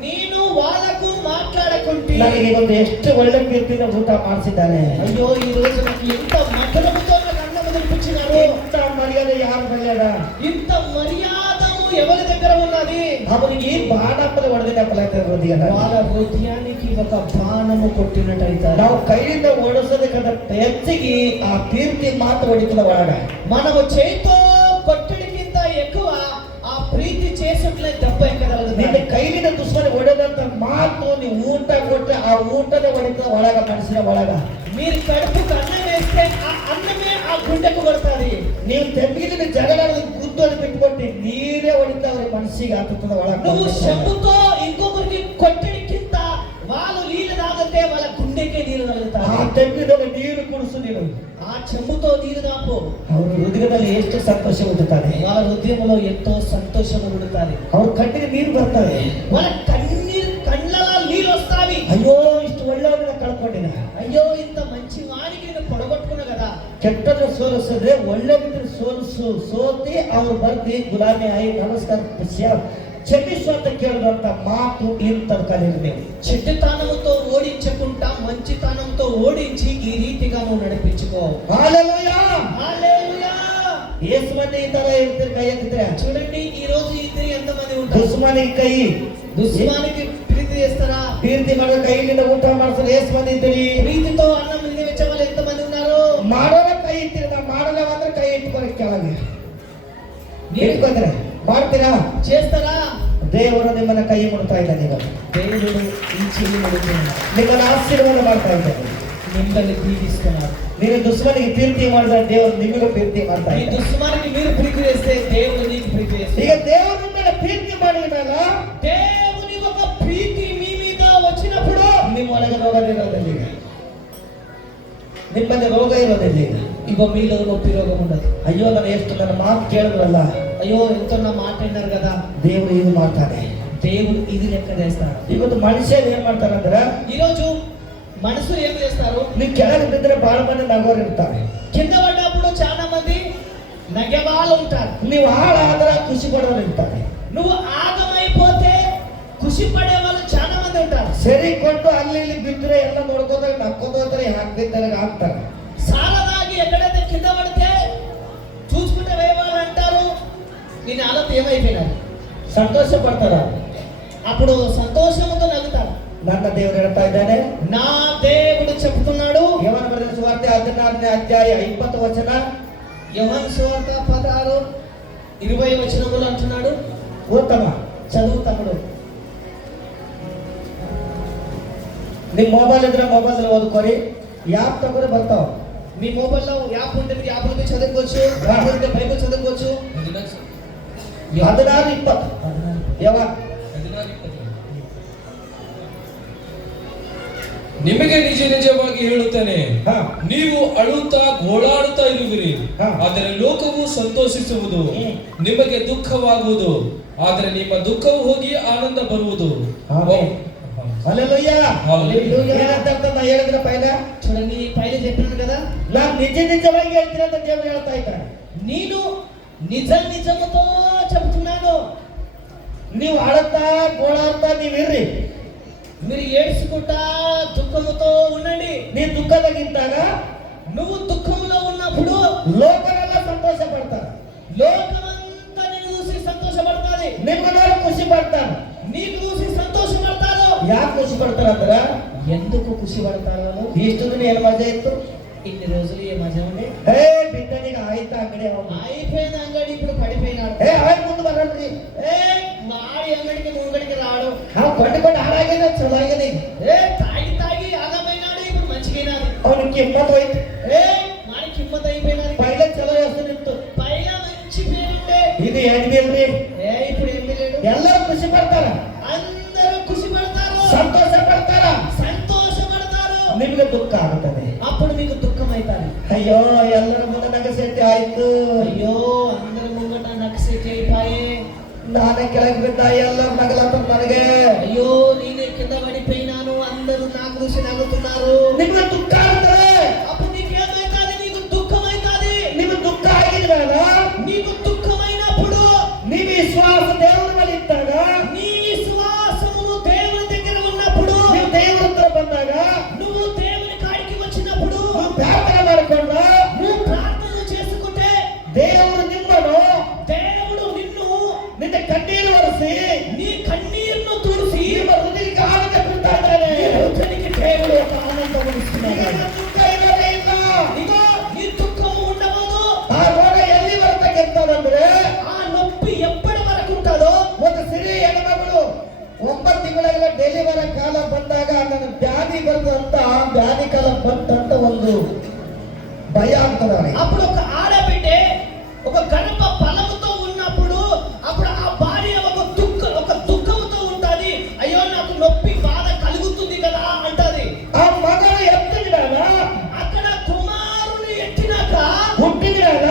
నేను వాళ్ళకు మాట్లాడకుంటే ನನಗೆ ಒಂದು ಎಷ್ಟು ಒಳ್ಳೆ ಕೀರ್ತಿನ ಊಟ ಮಾಡಿಸಿದ್ದಾನೆ. అయ్యో ఈ రోజు నాకు ఎంత మధురముతో నాకు అన్నం తినిపించినారు. ಇಂಥ ಮರ್ಯಾದೆ ಯಾರು ಬರೆಯದ? ఇంత మర్యాదము ఎవరి దగ్గర ఉన్నది? ಅವನಿಗೆ ಬಾಣಪ್ಪದ ಹೊಡೆದಿನ ಹೃದಯ. వాళ్ళ హృదయానికి ఒక బాణము కొట్టినట్టయితే, ನಾವು ಕೈಯಿಂದ ಓಡಿಸೋದಕ್ಕಂತ ಹೆಚ್ಚಿಗೆ ಆ ಕೀರ್ತಿ ಮಾತು ಹೊಡಿತದ ಒಳಗ. మనము చేతితో కొట్టడికింత ఎక్కువ ఆ ప్రీతి చేసిట్లే దెబ్బ ఎక్కగలదు. ನಿನ್ನ ಕೈಲಿನ ದುಶ್ಮನ ಹೊಡೆದಂತ ಮಾತು ನೀವು ಊಟ ಕೊಟ್ಟರೆ ಆ ಊಟನೇ ಹೊಡಿತದ ಒಳಗ, ಮನಸ್ಸಿನ ಒಳಗ. మీరు కడుపుకు అన్నం వేస్తే ఆ అన్నమే ఆ గుండెకు కొడతాది. ನೀವು ತೆಮ್ಮಿನ ಜಗಳಾಡ ಗುದ್ದೋದು ಬಿಟ್ಕೊಟ್ಟು ನೀರೇ ಹೊಡಿತ ಅವ್ರ ಮನಸ್ಸಿಗೆ ಹಾಕುತ್ತದ ಒಳಗ. నువ్వు చెంబుతో ఇంకొకరికి కొట్టడికింత వాళ్ళు నీళ్ళు తాగితే వాళ్ళ గుండెకే నీళ్ళు ಆ తగులుతాయి. ತೆಮ್ಮಿನಲ್ಲಿ ನೀರು ಕುಡಿಸು ನೀನು. ఆ చెంబుతో నీరు తాపు, ಅವ್ರ ಹೃದಯದಲ್ಲಿ ಎಷ್ಟು ಸಂತೋಷ ಹುಟ್ಟುತ್ತದೆ. వాళ్ళ హృదయంలో ఎంతో సంతోషం ఉడుతాది. ಅವ್ರ ಕಣ್ಣಿಗೆ ನೀರು ಬರ್ತದೆ. వాళ్ళ కళ్ళ నీళ్ళు వస్తావి. ಅಯ್ಯೋ ಇಷ್ಟು ಒಳ್ಳೆಯವ್ರನ್ನ ಕಳ್ಕೊಂಡಿನ. అయ్యో ఇంత మంచి వాడికి నేను పొడగొట్టుకున్నా కదా. ಕೆಟ್ಟದ್ರ ಸೋಲಿಸಿದ್ರೆ ಒಳ್ಳೆದಿದ್ರೆ ಸೋತಿ ಅವ್ರು ಬರ್ದಿ ಗುಲಾಮಿ ಆಯಿ ನಮಸ್ಕಾರ ಕ್ಷಮಿಸು ಅಂತ ಕೇಳಿದಂತ ಮಾತು ಇಂಥದ್ದು ಕಲಿಯಿರಿ ನೀವು. చెడ్డతనముతో ఓడించకుండా మంచితనంతో ఓడించి ఈ రీతిగా నువ్వు నడిపించుకో. హల్లెలూయా. హల్లెలూయా. ಎಷ್ಟು ಮಂದಿ ಈ ತರ ಇರ್ತೀರಿ? ಕೈ ಎತ್ತಿದ್ರೆ చూడండి, ఈ రోజు ఇద్దరు ఎంతమంది ఉంటారు? ದುಶ್ಮನಿಗೆ ಕೈ దుష్మానికి ప్రీతి చేస్తారా? ಪ್ರೀತಿ ಮಾಡೋ ಕೈಲಿಂದ ಊಟ ಮಾಡಿಸೋದು ಎಷ್ಟು ಮಂದಿ ಇದ್ದೀರಿ? ప్రీతితో అన్నం తినిపించే వాళ్ళు ఎంతమంది ఉన్నారు? ಮಾಡೋರ ಕೈ ಇರ್ತೀರಿ, ನಾವು ಮಾಡಲ್ಲ ಅಂದ್ರೆ ಕೈ ಇಟ್ಕೊಳಕ್ ಕೆಳಗೆ ಇಟ್ಕೋತೀರ. ಮಾಡ್ತೀರಾ? చేస్తారా? ದೇವರು ನಿಮ್ಮನ್ನ ಕೈ ಮುಡ್ತಾ ಇದ್ದಾನೆ. ಈಗ దేవుడు ఈ చెయ్యి నడుపుతున్నాడు. ನಿಮ್ಮನ್ನ ಆಶೀರ್ವಾದ ಮಾಡ್ತಾ ಇದ್ದಾನೆ. మిమ్మల్ని దీవిస్తున్నాడు. ನೀನು ದುಶ್ಮನಿಗೆ ಪ್ರೀತಿ ಮಾಡಿದ್ರೆ ದೇವರು ನಿಮಗೂ ಪ್ರೀತಿ ಮಾಡ್ತಾ ఈ ಇದ್ದಾನೆ. దుష్మానికి మీరు ప్రీతి చేస్తే దేవుడు నీకు ప్రీతి ಈಗ చేస్తాడు. ದೇವರು ನಿಮ್ಮನ್ನ ಪ್ರೀತಿ ಮಾಡಿದ ಮೇಲೆ దేవుని ఒక ప్రీతి మీ మీద వచ్చినప్పుడు ನಿಮ್ಮ ಒಳಗೆ ರೋಗ ಇರೋದಿಲ್ಲ. ಈಗ ನಿಮ್ಮಲ್ಲಿ ರೋಗ ಇರೋದಿಲ್ಲ. ಈಗ ఇగో మీలో నొప్పి రోగం ఉండదు. ಅಯ್ಯೋ ನಾನು ಎಷ್ಟು ನನ್ನ ಮಾತು ಕೇಳಿದ್ರಲ್ಲ, అయ్యో ఎంతో నా మాట విన్నారు కదా, ದೇವರು ಇದು ಮಾಡ್ತಾನೆ. దేవుడు ఇది లెక్క చేస్తాడు. ಇವತ್ತು ಮನುಷ್ಯರು ಏನ್ ಮಾಡ್ತಾರಂದ್ರೆ, ఈరోజు మనుషులు ఏం చేస్తారు, ನೀವು ಕೆಳಗೆ ಬಿದ್ದರೆ ಬಹಳ ಮಂದಿ ನಗೋರು ಇರ್ತಾರೆ. కింద పడ్డప్పుడు చాలా మంది నగవాళ్ళు ఉంటారు. ನೀವು ಹಾಳಾದ್ರೆ ಖುಷಿ ಪಡೋರು ಇರ್ತಾರೆ. నువ్వు ఆగమైపోతే ఖుషి పడే వాళ్ళు చాలా మంది ఉంటారు. ಸರಿ ಕೊಟ್ಟು ಅಲ್ಲಿ ಇಲ್ಲಿ ಬಿದ್ದರೆ ಎಲ್ಲ ನೋಡ್ಕೋತಾರೆ, ನಕ್ಕೋತಾರೆ, ಹಾಕ್ಬಿದ್ದಾರೆ, ಹಾಕ್ತಾರೆ. సారదాగి ఎక్కడైతే కింద పడితే చూసుకుంటే వేయవాళ్ళు అంటారు నేను ఆలోచన ఏమైపోయినారు, ಸಂತೋಷ ಪಡ್ತಾರ. అప్పుడు సంతోషంతో నవ్వుతారు. ನನ್ನ ದೇವರು ಹೇಳ್ತಾ ಇದ್ದಾನೆ, నా దేవుడు చెప్తున్నాడు, ಯವನ ಬರೆದ ಸುವಾರ್ತೆ 16ನೇ ಅಧ್ಯಾಯ 20 ವಚನ, యోహాను సువార్త 16:20 వచనములు అంటున్నాడు. ಉತ್ತಮ చదువు తమ్ముడు. ನಿಮ್ ಮೊಬೈಲ್ ಇದ್ರೆ ಮೊಬೈಲ್ ಓದ್ಕೊರಿ, ಯಾಪ್ ತಗೊಂಡ್ರೆ ಬರ್ತಾವ. మీ మొబైల్లో యాప్ ఉంటుంది, యాప్లో చదువుకోవచ్చు, బైబిల్ చదువుకోవచ్చు. 16:20 ಯಾವ ನಿಮಗೆ ನಿಜ ನಿಜವಾಗಿ ಹೇಳುತ್ತೇನೆ, ಹಾ. ನೀವು ಅಳುತ್ತಾ ಗೋಳಾಡುತ್ತಾ ಇರುವಿರಿ, ಹಾ. ಆದರೆ ಲೋಕವು ಸಂತೋಷಿಸುವುದು, ಹ್ಮ್. ನಿಮಗೆ ದುಃಖವಾಗುವುದು, ಆದರೆ ನಿಮ್ಮ ದುಃಖವು ಹೋಗಿ ಆನಂದ ಬರುವುದು. ಆಮೆನ್. హల్లెలూయా. హల్లెలూయా. ಏನಂತ ನಾ ಹೇಳಿದ್ರೆ ಪೈಲ, చూడండి పైన చెప్పాను కదా, ನಾನು ನಿಜವಾಗಿ ಹೇಳ್ತೀನಿ ಅಂತ ದೇವರು ಹೇಳ್ತಾ ಇದ್ದಾನೆ. నేను నిజముతో చెబుతున్నాను. ನೀವು ಅಳುತ್ತಾ ಗೋಳಾಡ್ತಾ ನೀವಿರ್ರಿ. మీరు ఏడ్చుకుంటా దుఃఖముతో ఉండండి. ನೀ ದುಃಖದಾಗಿದ್ದಾಗ నువ్వు దుఃఖంలో ఉన్నప్పుడు ಲೋಕರೆಲ್ಲ ಸಂತೋಷ ಪಡ್ತಾರೆ, లోకమంతా నిన్ను చూసి సంతోషపడుతుంది, ನಿಮ್ಗೆ ಖುಷಿ ಪಡ್ತಾರೆ. నీకు చూసి సంతోషపడతారు. ಯಾಕೆ ಖುಷಿ ಪಡ್ತಾರಂದ್ರ, ఎందుకు ఖుషి పడతారు? ಇಷ್ಟು ದಿನ ಏನು ಮಜಾ ಇತ್ತು, ఇన్ని రోజులు ఏ మజా ఉంది, ಬಿದ್ದನಿಗೆ ಆಯ್ತಾ ಅಂಗಡಿ అయిపోయిన అంగడి ఇప్పుడు పడిపోయినాడు. ಅವ್ರ ಮುಂದೆ ಬರಲ್ರಿ, వాడి అంగడికి ముంగడికి రాడు. ನಾವು ಕೊಂಡು ಹಾಳಾಗಿದೆ, ಚಲೋ ಆಗಿದೆ. తాగి ఆగమైనాడు, ఇప్పుడు మంచిగైనాడు. ಅವನು ಕಿಮ್ಮತ್ ಹೋಯ್ತು. మాడి కిమ్మత్ అయిపోయినాడు. ಪೈಲ ಚಲೋ ಹೆಸರಿತ್ತು, పైన మంచి పేరుండే, ಇದು ಎಣ್ಣಿಲ್ರಿ. ఇప్పుడు ఏమి లేడు. ಎಲ್ಲರೂ ಖುಷಿ ಪಡ್ತಾರ, అందరూ ఖుషి పడతారు, ಸಂತೋಷ ಪಡ್ತಾರ. సంతోషపడతారు. ನಿಮ್ಗೆ ದುಃಖ ಆಗುತ್ತದೆ. అప్పుడు మీకు దుఃఖం అవుతారు. ಅಯ್ಯೋ ಎಲ್ಲರ ಮುಂದೆ ನಗಸೆಟ್ಟಿ ಆಯ್ತು, అయ్యో అందరి ముంగట నక్సి చేయిపాయే, ನಾನೇ ಕೆಳಗೆ ಬಿದ್ದ, ಎಲ್ಲರೂ ನಗಲತ್ತ ನನಗೆ. అయ్యో నేనే కింద పడిపోయినాను, అందరూ నాకు చూసి నవ్వుతున్నారు. ನಿಮ್ಗೆ ದುಃಖ ಆಗುತ್ತದೆ. అప్పుడు నీకేమైతుంది, నీకు దుఃఖం అవుతుంది. ನಿಮ್ಗೆ ದುಃಖ ಆಗಿದ್ಮೇಲ నీకు దుఃఖమైనప్పుడు ನೀವು ವಿಶ್ವಾಸ ದೇವರ ಮೇಲೆ ಇದ್ದಾಗ, నీ విశ్వాసము దేవుని దగ్గర ఉన్నప్పుడు, ನೀವು ದೇವರ ಹತ್ರ ಬಂದಾಗ, నువ్వు దేవుని కాడికి వచ్చినప్పుడు, ನೀವು ಪ್ರಾರ್ಥನೆ ಮಾಡಿಕೊಂಡ, నువ్వు ప్రార్థన చేసుకుంటే ದೇವರು ನಿಮ್ಮನ್ನು దేవుడు నిన్ను ನಿನ್ನ ಕಣ್ಣೀರು ಒರೆಸಿ నీ కన్నీరును తుడిసి ನಿಮ್ಮ ಹೃದಯಕ್ಕೆ ಆನಂದ ಕೊಡ್ತಾ ಇದ್ದಾನೆ. నీ హృదయానికి దేవుడు ఒక ఆనందం ఇస్తున్నాడు. ಈಗ ದುಃಖ ಇರೋದೇ ಇಲ್ಲ. ఇదిగో ఈ దుఃఖము ఉండవదు. ಆ ರೋಗ ಎಲ್ಲಿ ಬರ್ತಕ್ಕಂಥದಂದ್ರೆ, ఆ నొప్పి ఎప్పటి వరకు ఉంటుందో, ಒಂದು ಸಿರಿ ಹೆಣ್ಮಗಳು 9 ತಿಂಗಳ ಡೆಲಿವರಿ ಕಾಲ ಬಂದಾಗ ನನ್ನ ವ್ಯಾಧಿ ಬರ್ತದಂತ, ವ್ಯಾಧಿ ಕಾಲ ಬಂತಂತ ಒಂದು ಭಯ ಆಗ್ತದ ಅವನಿಗೆ. అప్పుడు ఒక ఆడబిడ్డే ఒక గర్భ ఫలముతో ఉన్నప్పుడు అప్పుడు ఆ భార్య ఒక దుఃఖముతో ఉంటది. అయ్యో నాకు నొప్పి బాధ కలుగుతుంది కదా అంటది. ಆ ಮಗಳು ಎತ್ತಿದಾಗ, అక్కడ కుమారుని ఎట్టినాక, ಹುಟ್ಟಿದಾಗ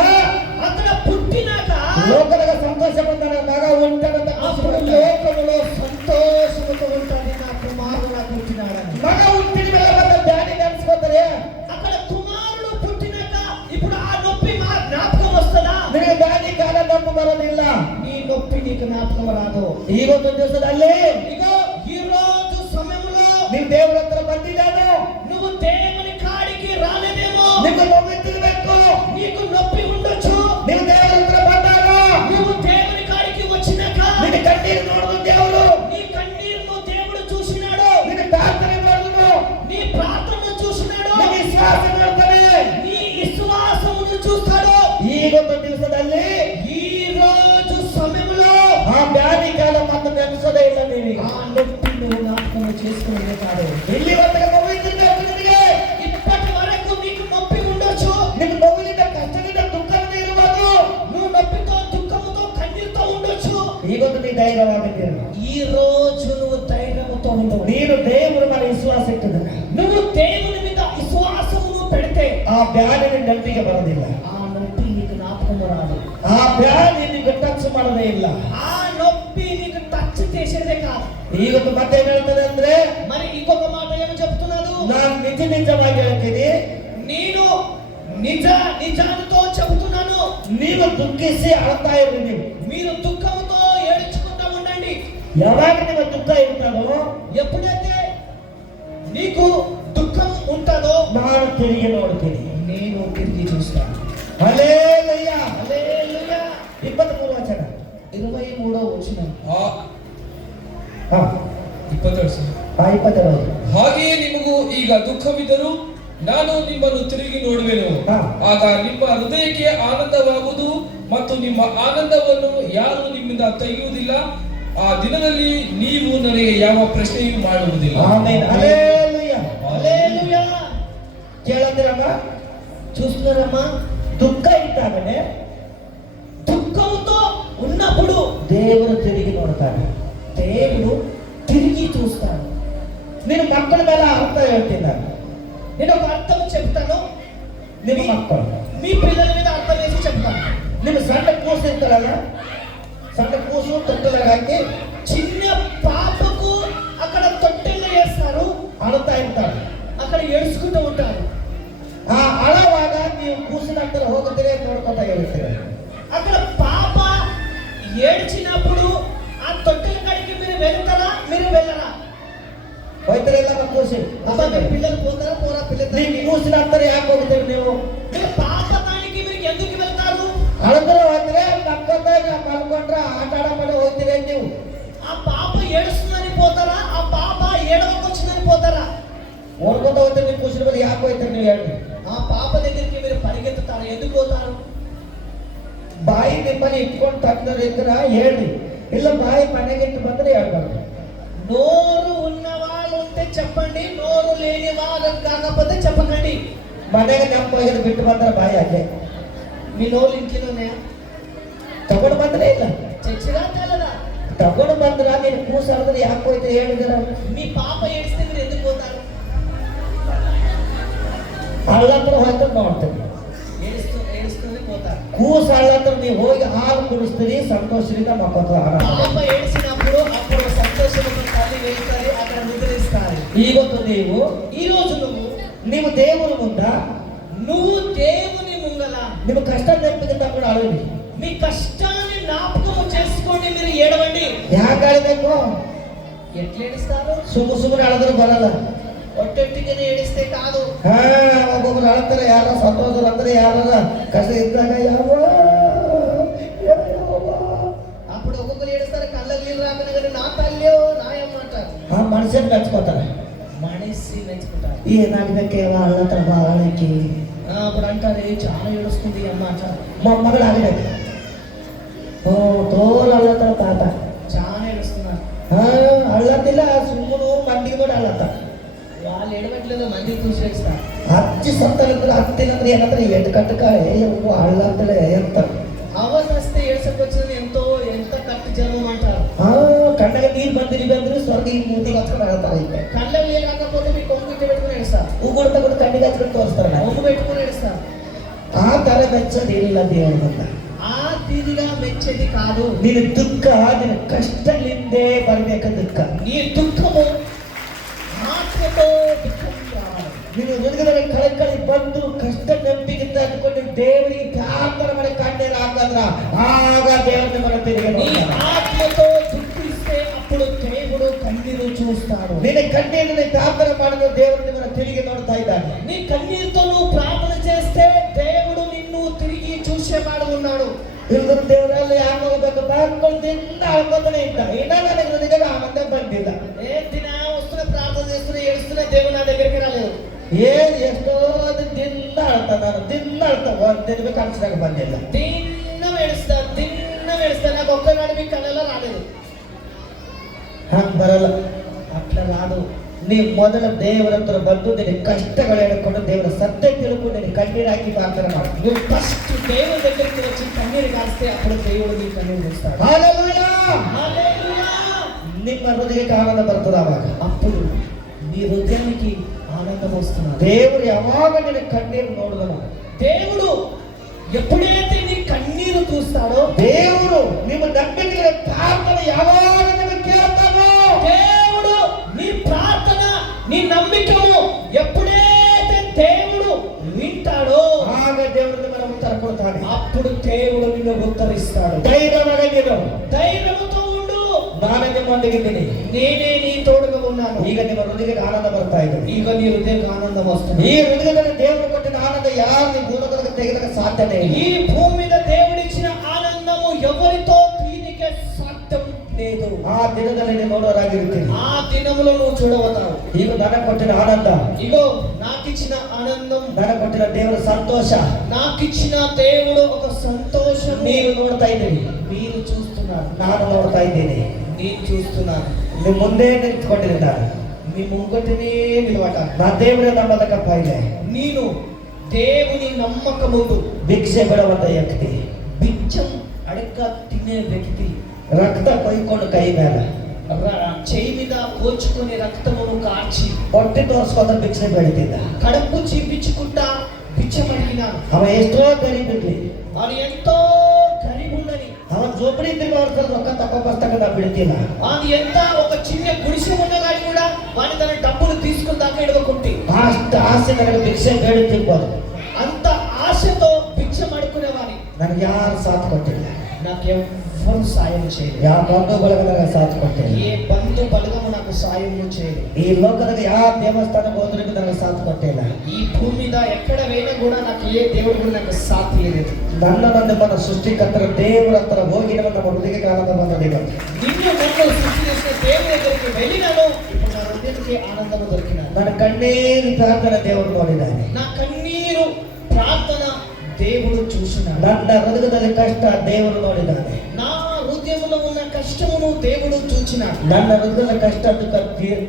అక్కడ పుట్టినాక ಲೋಕದಾಗ ಸಂತೋಷ ಬಂದಾಗ ಮಗ ಉಂಟಂತ అప్పుడు లోకములో సంతోషముతో ఉంటది, నా కుమారుడు నాకు పుట్టినాడని. ಮಗ ಹುಟ್ಟಿದ ಮೇಲೆ ಬಂದ ಬ್ಯಾನಿ ನೆನ್ಸ್ಕೊತಾರೆ. అక్కడ కుమారుడు పుట్టినాక ఇప్పుడు ఆ నొప్పి మా జ్ఞాపకం వస్తుందా? ನಿನಗೆ ಬ್ಯಾನಿ ಕಾಲ ನಂಬು ಬರೋದಿಲ್ಲ. నీ నొప్పి నీకు జ్ఞాపకం రాదు. ಇವತ್ತು ದಿವಸದಲ್ಲಿ ఇగో ఈ రోజు సమయంలో ನೀವು ದೇವರ ಹತ್ರ ಬಂದಿದ್ದಾನೆ, నువ్వు దేవుని కాడికి రాలేదేమో, ನಿಮ್ಗೆ ನೋವಿತ್ತಿರ್ಬೇಕು. నీకు నొప్పి ఉండొచ్చు. ನೀವು ದೇವರ ಹತ್ರ ಬಂದಾಗ నువ్వు దేవుని కాడికి వచ్చినాక ನಿನ್ನ ಕಣ್ಣೀರು ನೋಡಿದ ದೇವರು, నీ కన్నీరును దేవుడు చూసినాడు, ನಿನ್ನ ಪ್ರಾರ್ಥನೆ ಮಾಡಿದ್ರು, నీ ప్రార్థనను చూసినాడు, ನಿನ್ನ ವಿಶ್ವಾಸ ಮಾಡ್ತಾನೆ. నీ విశ్వాసమును చూస్తాడు. ಈಗೊಂದು ದಿವಸದಲ್ಲಿ ఈ రోజు సమయంలో ಆ ಬ್ಯಾನಿ ಕಾಲ ಮತ್ತೆ ನೆನೆಸೋದೇ ಇಲ್ಲ ನೀವೀಗ. ఆ నొప్పి నువ్వు జ్ఞాపకం చేసుకునే కాదు. ಇಲ್ಲಿ ಹೊತ್ತಿಗೆ ನೋವಿತ್ತಿರ್ಬೇಕು. ఈగొందు నీ ధైర్యವಾಗಿದ್ದೀರಿ. ఈ రోజు నువ్వు ధైర్యముతో ఉండవు. ನೀನು ದೇವರ ಮೇಲೆ ವಿಶ್ವಾಸ ಇಟ್ಟಿದ್ದರೆ నువ్వు దేవుని మీద విశ్వాసమును పెడితే ಆ ಬ್ಯಾಧಿ ನಿನ್ನ ನೆನಪಿಗೆ ಬರೋದಿಲ್ಲ. ఆ నొప్పి నీకు జ్ఞాపకము రాదు. ಆ ಬ್ಯಾಧಿ ನಿಮಗೆ ಟಚ್ ಮಾಡೋದೇ ಇಲ್ಲ. ఆ నొప్పి నీకు టచ్ చేసేదే కాదు. ಈಗೊಂದು ಮತ್ತೆ ಏನ್ ಹೇಳ್ತದೆ ಅಂದ್ರೆ, మరి ఇంకొక మాట ఏమి చెప్తున్నాడు? ನಾನು ನಿಜವಾಗಿ ಹೇಳ್ತೀನಿ, నేను నిజానితో చెబుతున్నాను. ನೀವು ದುಃಖಿಸಿ ಅಳ್ತಾ ಇರ್ರಿ. మీరు దుఃఖముతో ఏడ్చుకుంటూ ఉండండి. ಯಾವಾಗ ನಿಮ್ಮ ದುಃಖ ಇರ್ತದೋ, ఎప్పుడైతే నీకు దుఃఖం ఉంటుందో ನಾನು ತಿರುಗಿ ನೋಡ್ತೀನಿ, నేను తిరిగి చూస్తాను. ಹಲ್ಲೆಲೂಯಾ. హల్లెలూయా. 23 ವಚನ 23వ వచనం. ಆ ಹಾ 22 ಸರ್. 22. ಹಾಗೆಯೇ ನಿಮಗೂ ಈಗ ದುಃಖವಿದ್ದರೂ ನಾನು ನಿಮ್ಮನ್ನು ತಿರುಗಿ ನೋಡುವೆನು. ಹಾ. ಆಗ ನಿಮ್ಮ ಹೃದಯಕ್ಕೆ ಆನಂದವಾಗುವುದು ಮತ್ತು ನಿಮ್ಮ ಆನಂದವನ್ನು ಯಾರು ನಿಮ್ಮಿಂದ ತೆಗೆಯುವುದಿಲ್ಲ. ಆ ದಿನದಲ್ಲಿ ನೀವು ನನಗೆ ಯಾವ ಪ್ರಶ್ನೆಯೂ ಮಾಡುವುದಿಲ್ಲ. ಆಮೆನ್. ಹಲ್ಲೆಲೂಯಾ. హల్లెలూయా. ಕೇಳಂದಿರಮ್ಮ, చూస్తున్నారమ్మా? ದುಃಖ ಇದ್ದಾಗಲೇ దుఃఖంతో ఉన్నప్పుడు ದೇವರು ತಿರುಗಿ ನೋಡ್ತಾನೆ. దేవుడు తిరిగి చూస్తాడు. ನಿನ್ನ ಮಕ್ಕಳ ಮೇಲೆ ಅರ್ಥ ಹೇಳ್ತೀನಿ ನಾನು. నేను ఒక అర్థం చెప్తాను. ನಿಮ್ಮ ಮಕ್ಕಳು, మీ పిల్లల మీద అర్థం వేసి చెప్తాను. ನಿಮ್ಮ ಸಣ್ಣ ಕೂಸು ಇರ್ತಾರಲ್ಲ, ಸಣ್ಣ ಕೂಸು ತೊಟ್ಟಲಾಗ ಹಾಕಿ చిన్న పాపకు అక్కడ తొట్టెల్లో వేస్తారు. ಅಳ್ತಾ ಇರ್ತಾರೆ. అక్కడ ఏడుచుకుంటూ ఉంటారు. ಆ ಅಳವಾಗ ನೀವು ಕೂಸಿನ ಹತ್ತಿರ ಹೋಗುತ್ತೀರಿ, ನೋಡ್ಕೊತಾ ಹೇಳ್ತೀರಿ. అక్కడ పాప ఏడ్చినప్పుడు ఆ తొట్టెల కాడికి మీరు వెళ్తారా, మీరు వెళ్ళరా? ಹೋಯ್ತಿರಲ್ಲ ನಮ್ಮ ಕೂಸಿ. అబ్బా మీ పిల్లలు పోతారా, పోరా? పిల్లలు ನೀವು ಕೂಸಿನ ಹತ್ತಿರ ಯಾಕೆ ಹೋಗ್ತೀರಿ? ನೀವು మీరు పాప దానికి మీరు ఎందుకు వెళ్తారు? ಅಳದ್ರೆ ಹೋದ್ರೆ ಮಕ್ಕಳ ಮಲ್ಕೊಂಡ್ರೆ ಆಟ ಆಡಮನೆ ಹೋಗ್ತೀರಿ ನೀವು. ఆ పాప ఏడుస్తుందని పోతారా, ఆ పాప ఏడవకొచ్చిందని పోతారా? ಓಡ್ಕೊತ ಹೋಗ್ತೀರಿ. ನಿಮ್ಮ ಕೂಸಿನ ಬಳಿ ಯಾಕೆ ಹೋಗ್ತೀರಿ ನೀವು ಹೇಳಿ? ఆ పాప దగ్గరికి మీరు పరిగెత్తుతారు. ఎందుకు పోతారు? ಬಾಯಿ ನಿಮ್ಮಲ್ಲಿ ಇಟ್ಕೊಂಡು ತಂದ್ರೆ ಇದ್ರ ಹೇಳ್ರಿ, ಇಲ್ಲ ಬಾಯಿ ಮನೆಗೆ ಇಟ್ಟು ಬಂದ್ರೆ ಹೇಳ್ಬಾರ್ದು. నోరు ఉన్న వాళ్ళు ఉంటే చెప్పండి, నోరు లేని వాళ్ళు కాకపోతే చెప్పకండి. ಮನೆಗೆ ನೆಂಪು ಹೋಗಿದ್ದು ಬಿಟ್ಟು ಬಂದ್ರೆ ಬಾಯಿ ಅಲ್ಲೇ మీ నోరు ఇంట్లో ఉన్నాయా? ತಗೊಂಡು ಬಂದ್ರೆ ಇಲ್ಲ. చచ్చిరా తెలదా? ತಗೊಂಡು ಬಂದ್ರ ನೀನು ಕೂಸು ಅಳದ್ರೆ ಯಾಕೆ ಹೋಯ್ತು ಹೇಳಿದ್ರ? మీ పాప ఏడిస్తే మీరు ఎందుకు పోతారు? ಹಳ್ಳತ್ರ ಹೋಯ್ತು ನೋಡ್ತೀರಿ. ఏడుస్తూనే పోతారు. ಕೂಸು ಹಳ್ಳತ್ರ ನೀವು ಹೋಗಿ ಹಾಲು ಕುಡಿಸ್ತೀರಿ, ಸಂತೋಷದಿಂದ ಮಕ್ಕಳು ಆರಾಮ. పాప ఏడిసినప్పుడు అప్పుడు సంతోషంతో తల్లి వెళ్తారు, అక్కడ నిద్రిస్తారు. ಇವತ್ತು ఈ రోజు ನೀವು ದೇವರ ಮುಂದ నువ్వు దేవుని ముంగల ನಿಮ್ಮ ಕಷ್ಟ ನೆನಪಿಗೆ ತಗೊಂಡು ಅಳವಿ. మీ కష్టాన్ని జ్ఞాపకం చేసుకోండి, మీరు ఏడవండి. ಯಾಕೆ ಅಳಬೇಕು? ఎట్లా ఏడుస్తారు? ಸುಮ್ಮನೆ ಅಳದ್ರು ಬರಲ್ಲ. ఒట్టొట్టిగానే ఏడిస్తే కాదు. ಒಬ್ಬೊಬ್ರು ಅಳ್ತಾರೆ, ಯಾರ ಸಂತೋಷ ಅಂದ್ರೆ ಯಾರ ಕಷ್ಟ ಇದ್ದಾಗ ಯಾವ అప్పుడు ఒక్కొక్కరు ఏడుస్తారు, కళ్ళకి నీళ్ళు రాకనే కానీ నా తల్లి నాయమ్మ అంటారు. ಆ ಮನುಷ್ಯನ್ ಮೆಚ್ಕೋತಾರೆ. మనిషి మెచ్చుకుంటారు. ಏನಾಗಬೇಕೆ ಅಳ್ಳತ್ರ ಬಾಳಕ್ಕೆ అప్పుడు అంటారు, చాలా ఏడుస్తుంది అమ్మ అంటారు. ಮೊಮ್ಮಗಳು ಆಗಬೇಕು. ಓ ತೋಲ್ ಅಳ್ಳತ್ತಾರ ತಾತ. చాలా ఏడుస్తున్నారు. ಅಳ್ಳತ್ತಿಲ್ಲ, ಸುಮ್ಮನು ಮಂದಿಗೆ ನೋಡಿ ಅಳ್ಳತ್ತ. వాళ్ళు ఏడవట్లేదు, మంది చూసి ఏడుస్తారు. ಅಜ್ಜಿ ಸತ್ತಂದ್ರೆ ಹತ್ತಿನಂದ್ರೆ ಏನಂದ್ರೆ ಎಟ್ಟು ಕಟ್ಟಕಾಳೆ ಅಳ್ಳತ್ತಲೆ ಅಂತಾರೆ. అవసరస్తే ఏడ్చకొచ్చిందని ఎంత కట్టు జన్మం అంటారు. ಕಣ್ಣಾಗ ನೀರು ಬಂದಿರಿ ಅಂದ್ರೆ ಸ್ವರ್ಗ ಈ ಮೂತಿಗೆ ಹಚ್ಕೊಂಡು ಅಳ್ತಾರೆ. ಈಗ కళ్ళకి నీళ్ళు రాకపోతే మీ కొంగు పెట్టుకుని ఏడుస్తారు. ಉಗುಳು ತಗೊಂಡು ಕಣ್ಣಿಗೆ ಹಚ್ಕೊಂಡು ತೋರಿಸ್ತಾರೆ. కొంగు పెట్టుకుని ఏడుస్తారు. ಆ ತರ ಮೆಚ್ಚೋದಿಲ್ಲ ದೇವರನ್ನ. ఆ తీరిగా మెచ్చేది కాదు. ನಿನ್ನ ದುಃಖ, ನಿನ್ನ ಕಷ್ಟಲಿಂದೇ ಬರ್ಬೇಕ ದುಃಖ. నీ దుఃఖము ಆತ್ಮతో దుఃಖం రావాలి. ನೀನು ಹೃದಯದಲ್ಲಿ ಕಳಕಳಿ ಬಂದು ಕಷ್ಟ ನೆನಪಿಗಿಂತ ಅಂದ್ಕೊಂಡು ದೇವರಿಗೆ ಪ್ರಾರ್ಥನೆ ಮಾಡಿ ಕಣ್ಣೀರು ಹಾಕಂದ್ರ ಆಗ ದೇವರ ನಿಮ್ಮನ್ನು ತಿರುಗಿ నీ ನೋಡ್ತಾನೆ. ఆత్మతో దుఃఖిస్తే అప్పుడు దేవుడు కన్నీరు చూస్తాడు. ನಿನ್ನ ಕಣ್ಣೀರನ್ನು ಪ್ರಾರ್ಥನೆ ಮಾಡಿದ್ರೆ ದೇವರು ನಿಮ್ಮನ್ನು ತಿರುಗಿ ನೋಡ್ತಾ ಇದ್ದಾನೆ. నీ కన్నీరుతో నువ్వు ప్రార్థన చేస్తే దేవుడు నిన్ను తిరిగి చూసేవాడు ఉన్నాడు. ಇಲ್ಲದ ದೇವರಲ್ಲಿ ಯಾಕೆ ಹೋಗ್ಬೇಕು? ಬಾಳ್ಕೊಳ್ದಿಂದ ಅಳ್ಕೊತಾನೆ ಇದ್ದ. ಇನ್ನ ನನಗೆ ಹೃದಯದಲ್ಲಿ ಆನಂದ ಬಂದಿಲ್ಲ. ఏ దిన వస్తున్న ప్రార్థన చేస్తున్నా ఏడుస్తున్నా దేవుడు నా దగ్గరికి రాలేదు. ಎಷ್ಟೋ ದಿನ ಅಳ್ತಾ, ನಾನು ದಿನ ಅಳ್ತಾ, ಒಂದಿನ ಕನಸಿನಾಗ ಬಂದಿಲ್ಲ. ದಿನ ఏడుస్తా నాకు ఒక్కనాడు మీ కళ్ళలో రాలేదు. ಹಂಗ ಬರಲ್ಲ. అట్లా రాదు. ನೀವು ಮೊದಲ ದೇವರ ಹತ್ರ ಬಂದು ನಿನ್ನ ಕಷ್ಟಗಳು ಹೇಳ್ಕೊಂಡು ದೇವರ ಸತ್ಯ ತಿಳ್ಕೊಂಡು ನಿನ್ನ ಕಣ್ಣೀರು ಹಾಕಿ ಪ್ರಾರ್ಥನೆ ಮಾಡಿ. నువ్వు ఫస్ట్ దేవుడి దగ్గరికి వచ్చి కన్నీరు కాస్తే అప్పుడు దేవుడు నీ కన్నీరు చూస్తాడు. హల్లెలూయా. హల్లెలూయా. ನಿಮ್ಮ ಹೃದಯಕ್ಕೆ ಆನಂದ ಬರ್ತದೆ ಅವಾಗ. అప్పుడు నీ హృదయానికి ఆనందం వస్తున్నది. ದೇವರು ಯಾವಾಗ ನಿನ್ನ ಕಣ್ಣೀರು ನೋಡಿದನು, దేవుడు ఎప్పుడైతే నీ కన్నీరు చూస్తాడో, ದೇವರು ನಿಮ್ಮ ನಂಬಿಕೆಯ ಪ್ರಾರ್ಥನೆ ಯಾವಾಗ ನಿಮಗೆ ಕೇಳ್ತಾನೋ, దేవుడు నీ ప్రార్థన నీ నమ్మికను ఎప్పుడైతే దేవుడు వింటాడో, ಆಗ ದೇವರು ನಿಮ್ಮನ್ನು ಉತ್ತರ ಕೊಡ್ತಾನೆ. అప్పుడు దేవుడు నిన్ను ఉత్తరిస్తాడు. ಧೈರ್ಯವಾಗಿರು, ధైర్యముతో ఉండు, ನಾನು ನಿಮ್ಮೊಂದಿಗಿದ್ದೀನಿ. నేనే నీ తోడుగా ఉన్నాను. ಈಗ ನಿಮ್ಮ ಹೃದಯಕ್ಕೆ ಆನಂದ ಬರ್ತಾ ಇದೆ. ಈಗ నీ హృదయానికి ఆనందం వస్తుంది. ಈ ಹೃದಯದಲ್ಲಿ ದೇವರು ಕೊಟ್ಟಿದ್ದ ಆನಂದ ಯಾರು ನೀವು ಭೂಲೋಕಕ್ಕೆ ತೆಗೆದಕ್ಕೆ ಸಾಧ್ಯನೇ ಇಲ್ಲ. ఈ భూమి మీద దేవుడిచ్చిన ఆనందము ఎవరితో దీనికి సాధ్యం లేదు. ಆ ದಿನದಲ್ಲಿ ನೀವು ನೋಡೋರಾಗಿರ್ತೀರಿ. ఆ దినములో నువ్వు చూడవుతావు. ಈಗ ನನಗೆ ಕೊಟ್ಟಿನ ಆನಂದ, ఇగో నాకిచ్చిన ఆనందం, ನನಗೆ ಕೊಟ್ಟಿನ ದೇವರ ಸಂತೋಷ నాకిచ్చిన దేవుడు ఒక సంతోషం ನೀವು ನೋಡ್ತಾ ಇದ್ದೀರಿ, మీరు చూస్తున్నారు, ನಾನು ನೋಡ್ತಾ ಇದ್ದೀನಿ. నేను చూస్తున్నాను. ನೀವು ಮುಂದೆ ನಿಂತ್ಕೊಂಡಿದ್ದಾರೆ. మీ ముంగటనే నిలబట. నా దేవుడే ನಂಬದಕ್ಕಪ್ಪ ಇದೆ. నేను దేవుని నమ్మకముందు ಭಿಕ್ಷೆ ಬಿಡುವಂತ ವ್ಯಕ್ತಿ, బిచ్చం అడక్క తినే వ్యక్తి, ರಕ್ತ ಕೊಯ್ಕೊಂಡು ಕೈ ಮೇಲೆ చేయి మీద కోచుకుని రక్తమును కార్చి ಹೊಟ್ಟೆ ತೋರಿಸ್ಕೊಂಡ ಭಿಕ್ಷೆ ಬೆಳಿತಿದ್ದ. కడుపు చీపించుకుంటా బిచ్చం అడిగినాను. ಅವ ಎಷ್ಟೋ ಗರೀಬಿರ್ಲಿ, అది ఎంతో గరీబుండని, ಅವನ್ ಜೋಪಡಿ ತಿರುಗಿ ರೊಕ್ಕ ತಕೊಂಬಸ್ತಕ್ಕ ನಾ ಬಿಡ್ತಿಲ್ಲ. అది ఎంత ఒక చిన్న గుడిసె ఉన్న కానీ కూడా వాని తన డబ్బులు తీసుకుని దాకా ఎడవకుంటి. ಅಷ್ಟು ಆಸೆ ನನಗೆ ಭಿಕ್ಷೆ ಬೇಡಿ ತಿರ್ಬೋದು. అంత ఆశతో బిచ్చం అడుకునేవాని. ನನಗೆ ಯಾರು ಸಾಥ್ ಕೊಟ್ಟಿಲ್ಲ, నాకెవ్వరు సాయం చేయలేదు. ಯಾವ ಬಂಧು ಬಳಗ ನನಗೆ ಸಾಥ್ ಕೊಟ್ಟಿಲ್ಲ. ఏ బంధు బలగము నాకు సాయం చేయలేదు. ಈ ಲೋಕದಾಗ ಯಾವ ದೇವಸ್ಥಾನಕ್ಕೆ ಹೋದ್ರೆ ನನಗೆ ಸಾಥ್ ಕೊಟ್ಟಿಲ್ಲ. ఈ భూమి మీద ఎక్కడ వేయినా కూడా నాకు ఏ దేవుడు కూడా నాకు సాథ్ ఇవ్వలేదు. ನಮ್ಮನ್ನ ಸೃಷ್ಟಿಕರ್ತರ ದೇವರ ಹತ್ರ ಹೋಗಿ ನಮ್ಮ ಹೃದಯಕ್ಕೆ ಆನಂದ ಬಂದದೆ. నిన్ను నన్ను సృష్టి చేసిన దేవుని దగ్గరికి వెళ్ళినాను. ఇప్పుడు నా హృదయానికి ఆనందం దొరికినాను. ನನ್ನ ಕಣ್ಣೀರು ಪ್ರಾರ್ಥನೆ ದೇವರು ನೋಡಿದ್ದಾನೆ. నా కన్నీరు ప్రార్థన దేవుడు చూసినాడు. ನನ್ನ ಹೃದಯದಲ್ಲಿ ಕಷ್ಟ ದೇವರು ನೋಡಿದ್ದಾನೆ. నా హృదయంలో ఉన్న కష్టమును దేవుడు చూచినాడు. ನನ್ನ ಹೃದಯದ ಕಷ್ಟ ದುಃಖ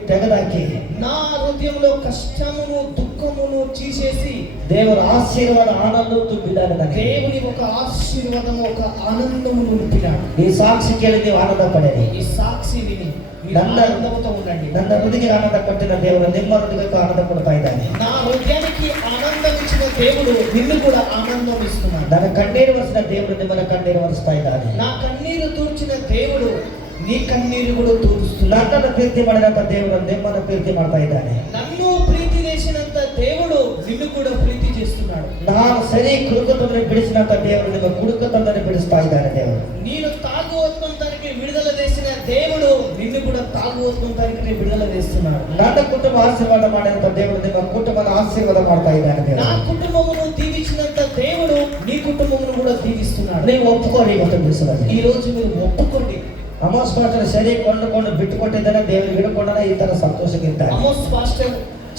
ತೆಗೆದಾಕಿ నా హృదయంలో కష్టమును దుఃఖమును తీసేసి ದೇವರ ಆಶೀರ್ವಾದ ಆನಂದ ತುಂಬಿದ್ದಾನೆ ನನಗೆ. దేవుని ఒక ఆశీర్వాదము ఒక ఆనందమును నింపినాడు. ಈ ಸಾಕ್ಷಿ ಕೇಳಿ ನೀವು ಆನಂದ ಪಡೆಯಿರಿ. ఈ సాక్షి విని మీరు ನನ್ನ- ఆనందముతో ఉండండి. ನನ್ನ ಹೃದಯಕ್ಕೆ ಆನಂದ ಕೊಟ್ಟಿನ ದೇವರು ನಿಮ್ಮ ಹೃದಯಕ್ಕೂ ಆನಂದ ಕೊಡ್ತಾ ಇದ್ದಾನೆ. నా హృదయానికి ఆనందం ఇచ్చిన దేవుడు నిన్ను కూడా ఆనందం ఇస్తున్నాడు. ನನ್ನ ಕಣ್ಣೀರು ಒರೆಸಿದ ದೇವರು ನಿಮ್ಮನ್ನ ಕಣ್ಣೀರು ಒರೆಸ್ತಾ ಇದ್ದಾನೆ. నా కన్నీరు తూర్చిన దేవుడు నీ కన్నీరు కూడా తూరుస్తున్నాడు. ನನ್ನನ್ನು ಪ್ರೀತಿ ಮಾಡಿದಂತ ದೇವರು ನಿಮ್ಮನ್ನು ಪ್ರೀತಿ ಮಾಡ್ತಾ ಇದ್ದಾನೆ. నన్ను ప్రీతి చేసినంత దేవుడు నిన్ను కూడా ప్రీతి చేస్తున్నాడు. ನಾನು ಸರಿ ಕುಡುಕತಂದ್ರೆ ಬಿಡಿಸಿದಂತ ದೇವರು ನಿಮ್ಮ ಕುಡುಕತಂದ್ರೆ ಬಿಡಿಸ್ತಾ ಇದ್ದಾನೆ. ದೇವರು నేను తాగువత్వంతానికి విడుదల చేసిన దేవుడు నిన్ను కూడా తాగువత్వంతానికి విడుదల చేస్తున్నాడు. ನನ್ನ ಕುಟುಂಬ ಆಶೀರ್ವಾದ ಮಾಡಿದಂತ ದೇವರು ನಿಮ್ಮ ಕುಟುಂಬದ ಆಶೀರ್ವಾದ ಮಾಡ್ತಾ ಇದ್ದಾನೆ. నా ದೇವರು కుటుంబమును దీవించినంత దేవుడు నీ కుటుంబమును కూడా దీవిస్తున్నాడు. ನೀವು ಒಪ್ಪಿಕೊಳ್ಳಿ. ಇವತ್ತು ದಿವಸದಲ್ಲಿ ఈ రోజు మీరు ఒప్పుకోండి. ಅಮೋಸ್ ಪಾಸ್ಟರ್ ಸರಿ ಕೊಂಡುಕೊಂಡು ಬಿಟ್ಟುಕೊಟ್ಟಿದ್ದಾನೆ. ದೇವರು ಹಿಡ್ಕೊಂಡಾನೆ ಈ ತರ ಸಂತೋಷಕ್ಕಿರ್ತಾರೆ. అమోస్ పాస్టర్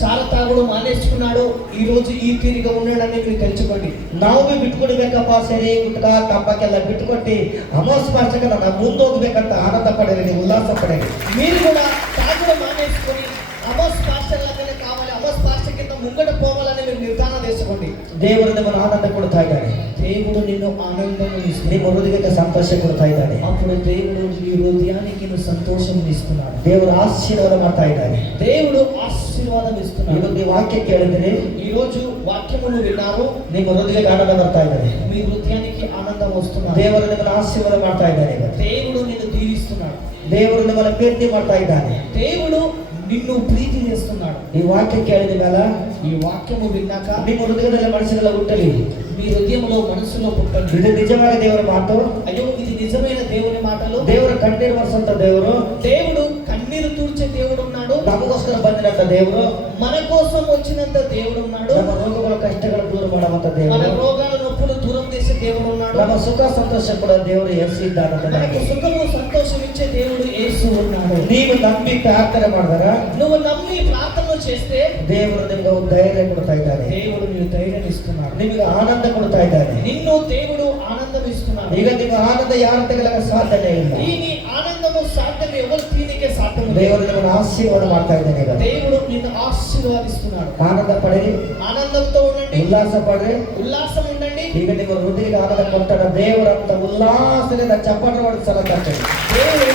చాలా తాగుడు మానేసుకున్నాడు. ఈ రోజు ఈ తీరిగా ఉన్నాడని మీరు తెలుసుకోండి. ನಾವು ಬಿ ಬಿಟ್ಕೊಡ್ಬೇಕಪ್ಪ, ಸರಿ ಗುಟ್ಕ ತಂಬಾಕೆಲ್ಲ ಬಿಟ್ಟುಕೊಟ್ಟು ಅಮೋಸ್ ಪಾಸ್ಟರ್ಗೆ ನಾನು ಮುಂದೆ ಹೋಗ್ಬೇಕಂತ ಆನಂದ ಪಡೆಯಿರಿ, ನೀವು ಉಲ್ಲಾಸ ಪಡೆಯಿರಿ. మీరు కూడా తాగుడు మానేసుకొని అమోస్ పాస్టర్ లాగానే కావాలి, అమోస్ పాస్టర్ కింద ముంగట పోవాలని మీరు నిర్ధారణ చేసుకోండి. ದೇವರು ನಿಮ್ಮನ್ನು ಆನಂದ ಕೊಡ್ತಾ ಇದ್ದಾನೆ. దేవుడు నిన్ను ఆనందం ఇస్తున్నాడు. ನಿಮ್ಮ ಹೃದಯಕ್ಕೆ ಸಂತೋಷ ಕೊಡ್ತಾ ಇದ್ದಾನೆ. అప్పుడు దేవుడు నీ హృదయానికి నువ్వు సంతోషం ఇస్తున్నాడు. ದೇವರು ಆಶೀರ್ವಾದ ಮಾಡ್ತಾ ಇದ್ದಾನೆ. దేవుడు ఆశీర్వాదం ఇస్తున్నాడు. ಇವತ್ತು ನೀವು ವಾಕ್ಯ ಕೇಳಿದ್ರೆ ఈ రోజు వాక్యమును విన్నారు. ನಿಮ್ಮ ಹೃದಯಕ್ಕೆ ಆನಂದ ಬರ್ತಾ ಇದ್ದಾನೆ. మీ హృదయానికి ఆనందం వస్తున్నారు. ದೇವರು ನಿಮ್ಮನ್ನು ಆಶೀರ್ವಾದ ಮಾಡ್ತಾ ಇದ್ದಾನೆ. ಇವತ್ತು దేవుడు నిన్ను దీవిస్తున్నాడు. ದೇವರು ನಿಮ್ಮನ್ನು ಪ್ರೀತಿ ಮಾಡ್ತಾ ಇದ್ದಾನೆ. దేవుడు నిన్ను ప్రీతి చేస్తున్నాడు. ಈ ವಾಕ್ಯ ಕೇಳಿದ ಮೇಲೆ ఈ వాక్యము విన్నాక ನಿಮ್ಮ ಹೃದಯದಲ್ಲಿ ಮನಸ್ಸಿಗೆಲ್ಲ ಹುಟ್ಟಲಿ. మీ హృదయంలో మనసులో పుట్టండి. ಇದು ನಿಜವಾಗಿ ದೇವರ ಮಾತು. అయ్యో ఇది నిజమైన దేవుని మాటలు. ದೇವರ ಕಣ್ಣೀರು ಒರೆಸಂತ ದೇವರು, దేవుడు కన్నీరు తూర్చే దేవుడు ఉన్నాడు. ನಮಗೋಸ್ಕರ ಬಂದಿರಂತ ದೇವರು, మన కోసం వచ్చినంత దేవుడు ఉన్నాడు. ನಮ್ಮ ರೋಗಗಳ ಕಷ್ಟಗಳು ದೂರ ಮಾಡುವಂತ మన ದೇವರು, రోగాల నొప్పులు దూరం చేసే దేవుడు ఉన్నాడు. ನಮ್ಮ ಸುಖ ಸಂತೋಷ ಕೂಡ ದೇವರು ಎಸಿದ್ದಾರಂತ మనకు సుఖము సంతోషం ఇచ్చే దేవుడు యేసు ఉన్నాడు. ನೀವು ನಂಬಿ ಪ್ರಾರ್ಥನೆ ಮಾಡಿದಾರ నువ్వు నమ్మి ప్రార్థన చేస్తే ದೇವರು ನಿಮ್ಗೆ ಒಂದು ಧೈರ್ಯ ಕೊಡ್ತಾ ಇದ್ದಾನೆ. దేవుడు నీకు ధైర్యం ఇస్తున్నాడు. ನಿಮಗೆ ಆನಂದ ಕೊಡ್ತಾ ಇದ್ದಾನೆ. నిన్ను దేవుడు ఆనందం ఇస్తున్నాడు. ಈಗ ನಿಮ್ಮ ಆನಂದ ಯಾರು ತೆಗೆಲಕ್ಕೆ ಸಾಧ್ಯನೇ ಇಲ್ಲ. ఈ నీ ఆనందము సాధ్యం ఎవరు తీనికే సాధ్యం ದೇವರು ನಿಮ್ಮನ್ನು ಆಶೀರ್ವಾದ ಮಾಡ್ತಾ ಇದ್ದಾನೆ ಈಗ. దేవుడు నిన్ను ఆశీర్వదిస్తున్నాడు. ఆనంద పడి, ఆనందంతో ఉండండి, ఉల్లాస పడి, ఉల్లాసం ఉండండి. ಈಗ ನಿಮ್ಮ ಹೃದಯಕ್ಕೆ ಆನಂದ ಕೊಟ್ಟಾಡ ದೇವರಂತ ಉಲ್ಲಾಸದಿಂದ ಚಪ್ಪಟ ಹೊಡೆದು ಸಲ ತಟ್ಟಂడి. దేవుడు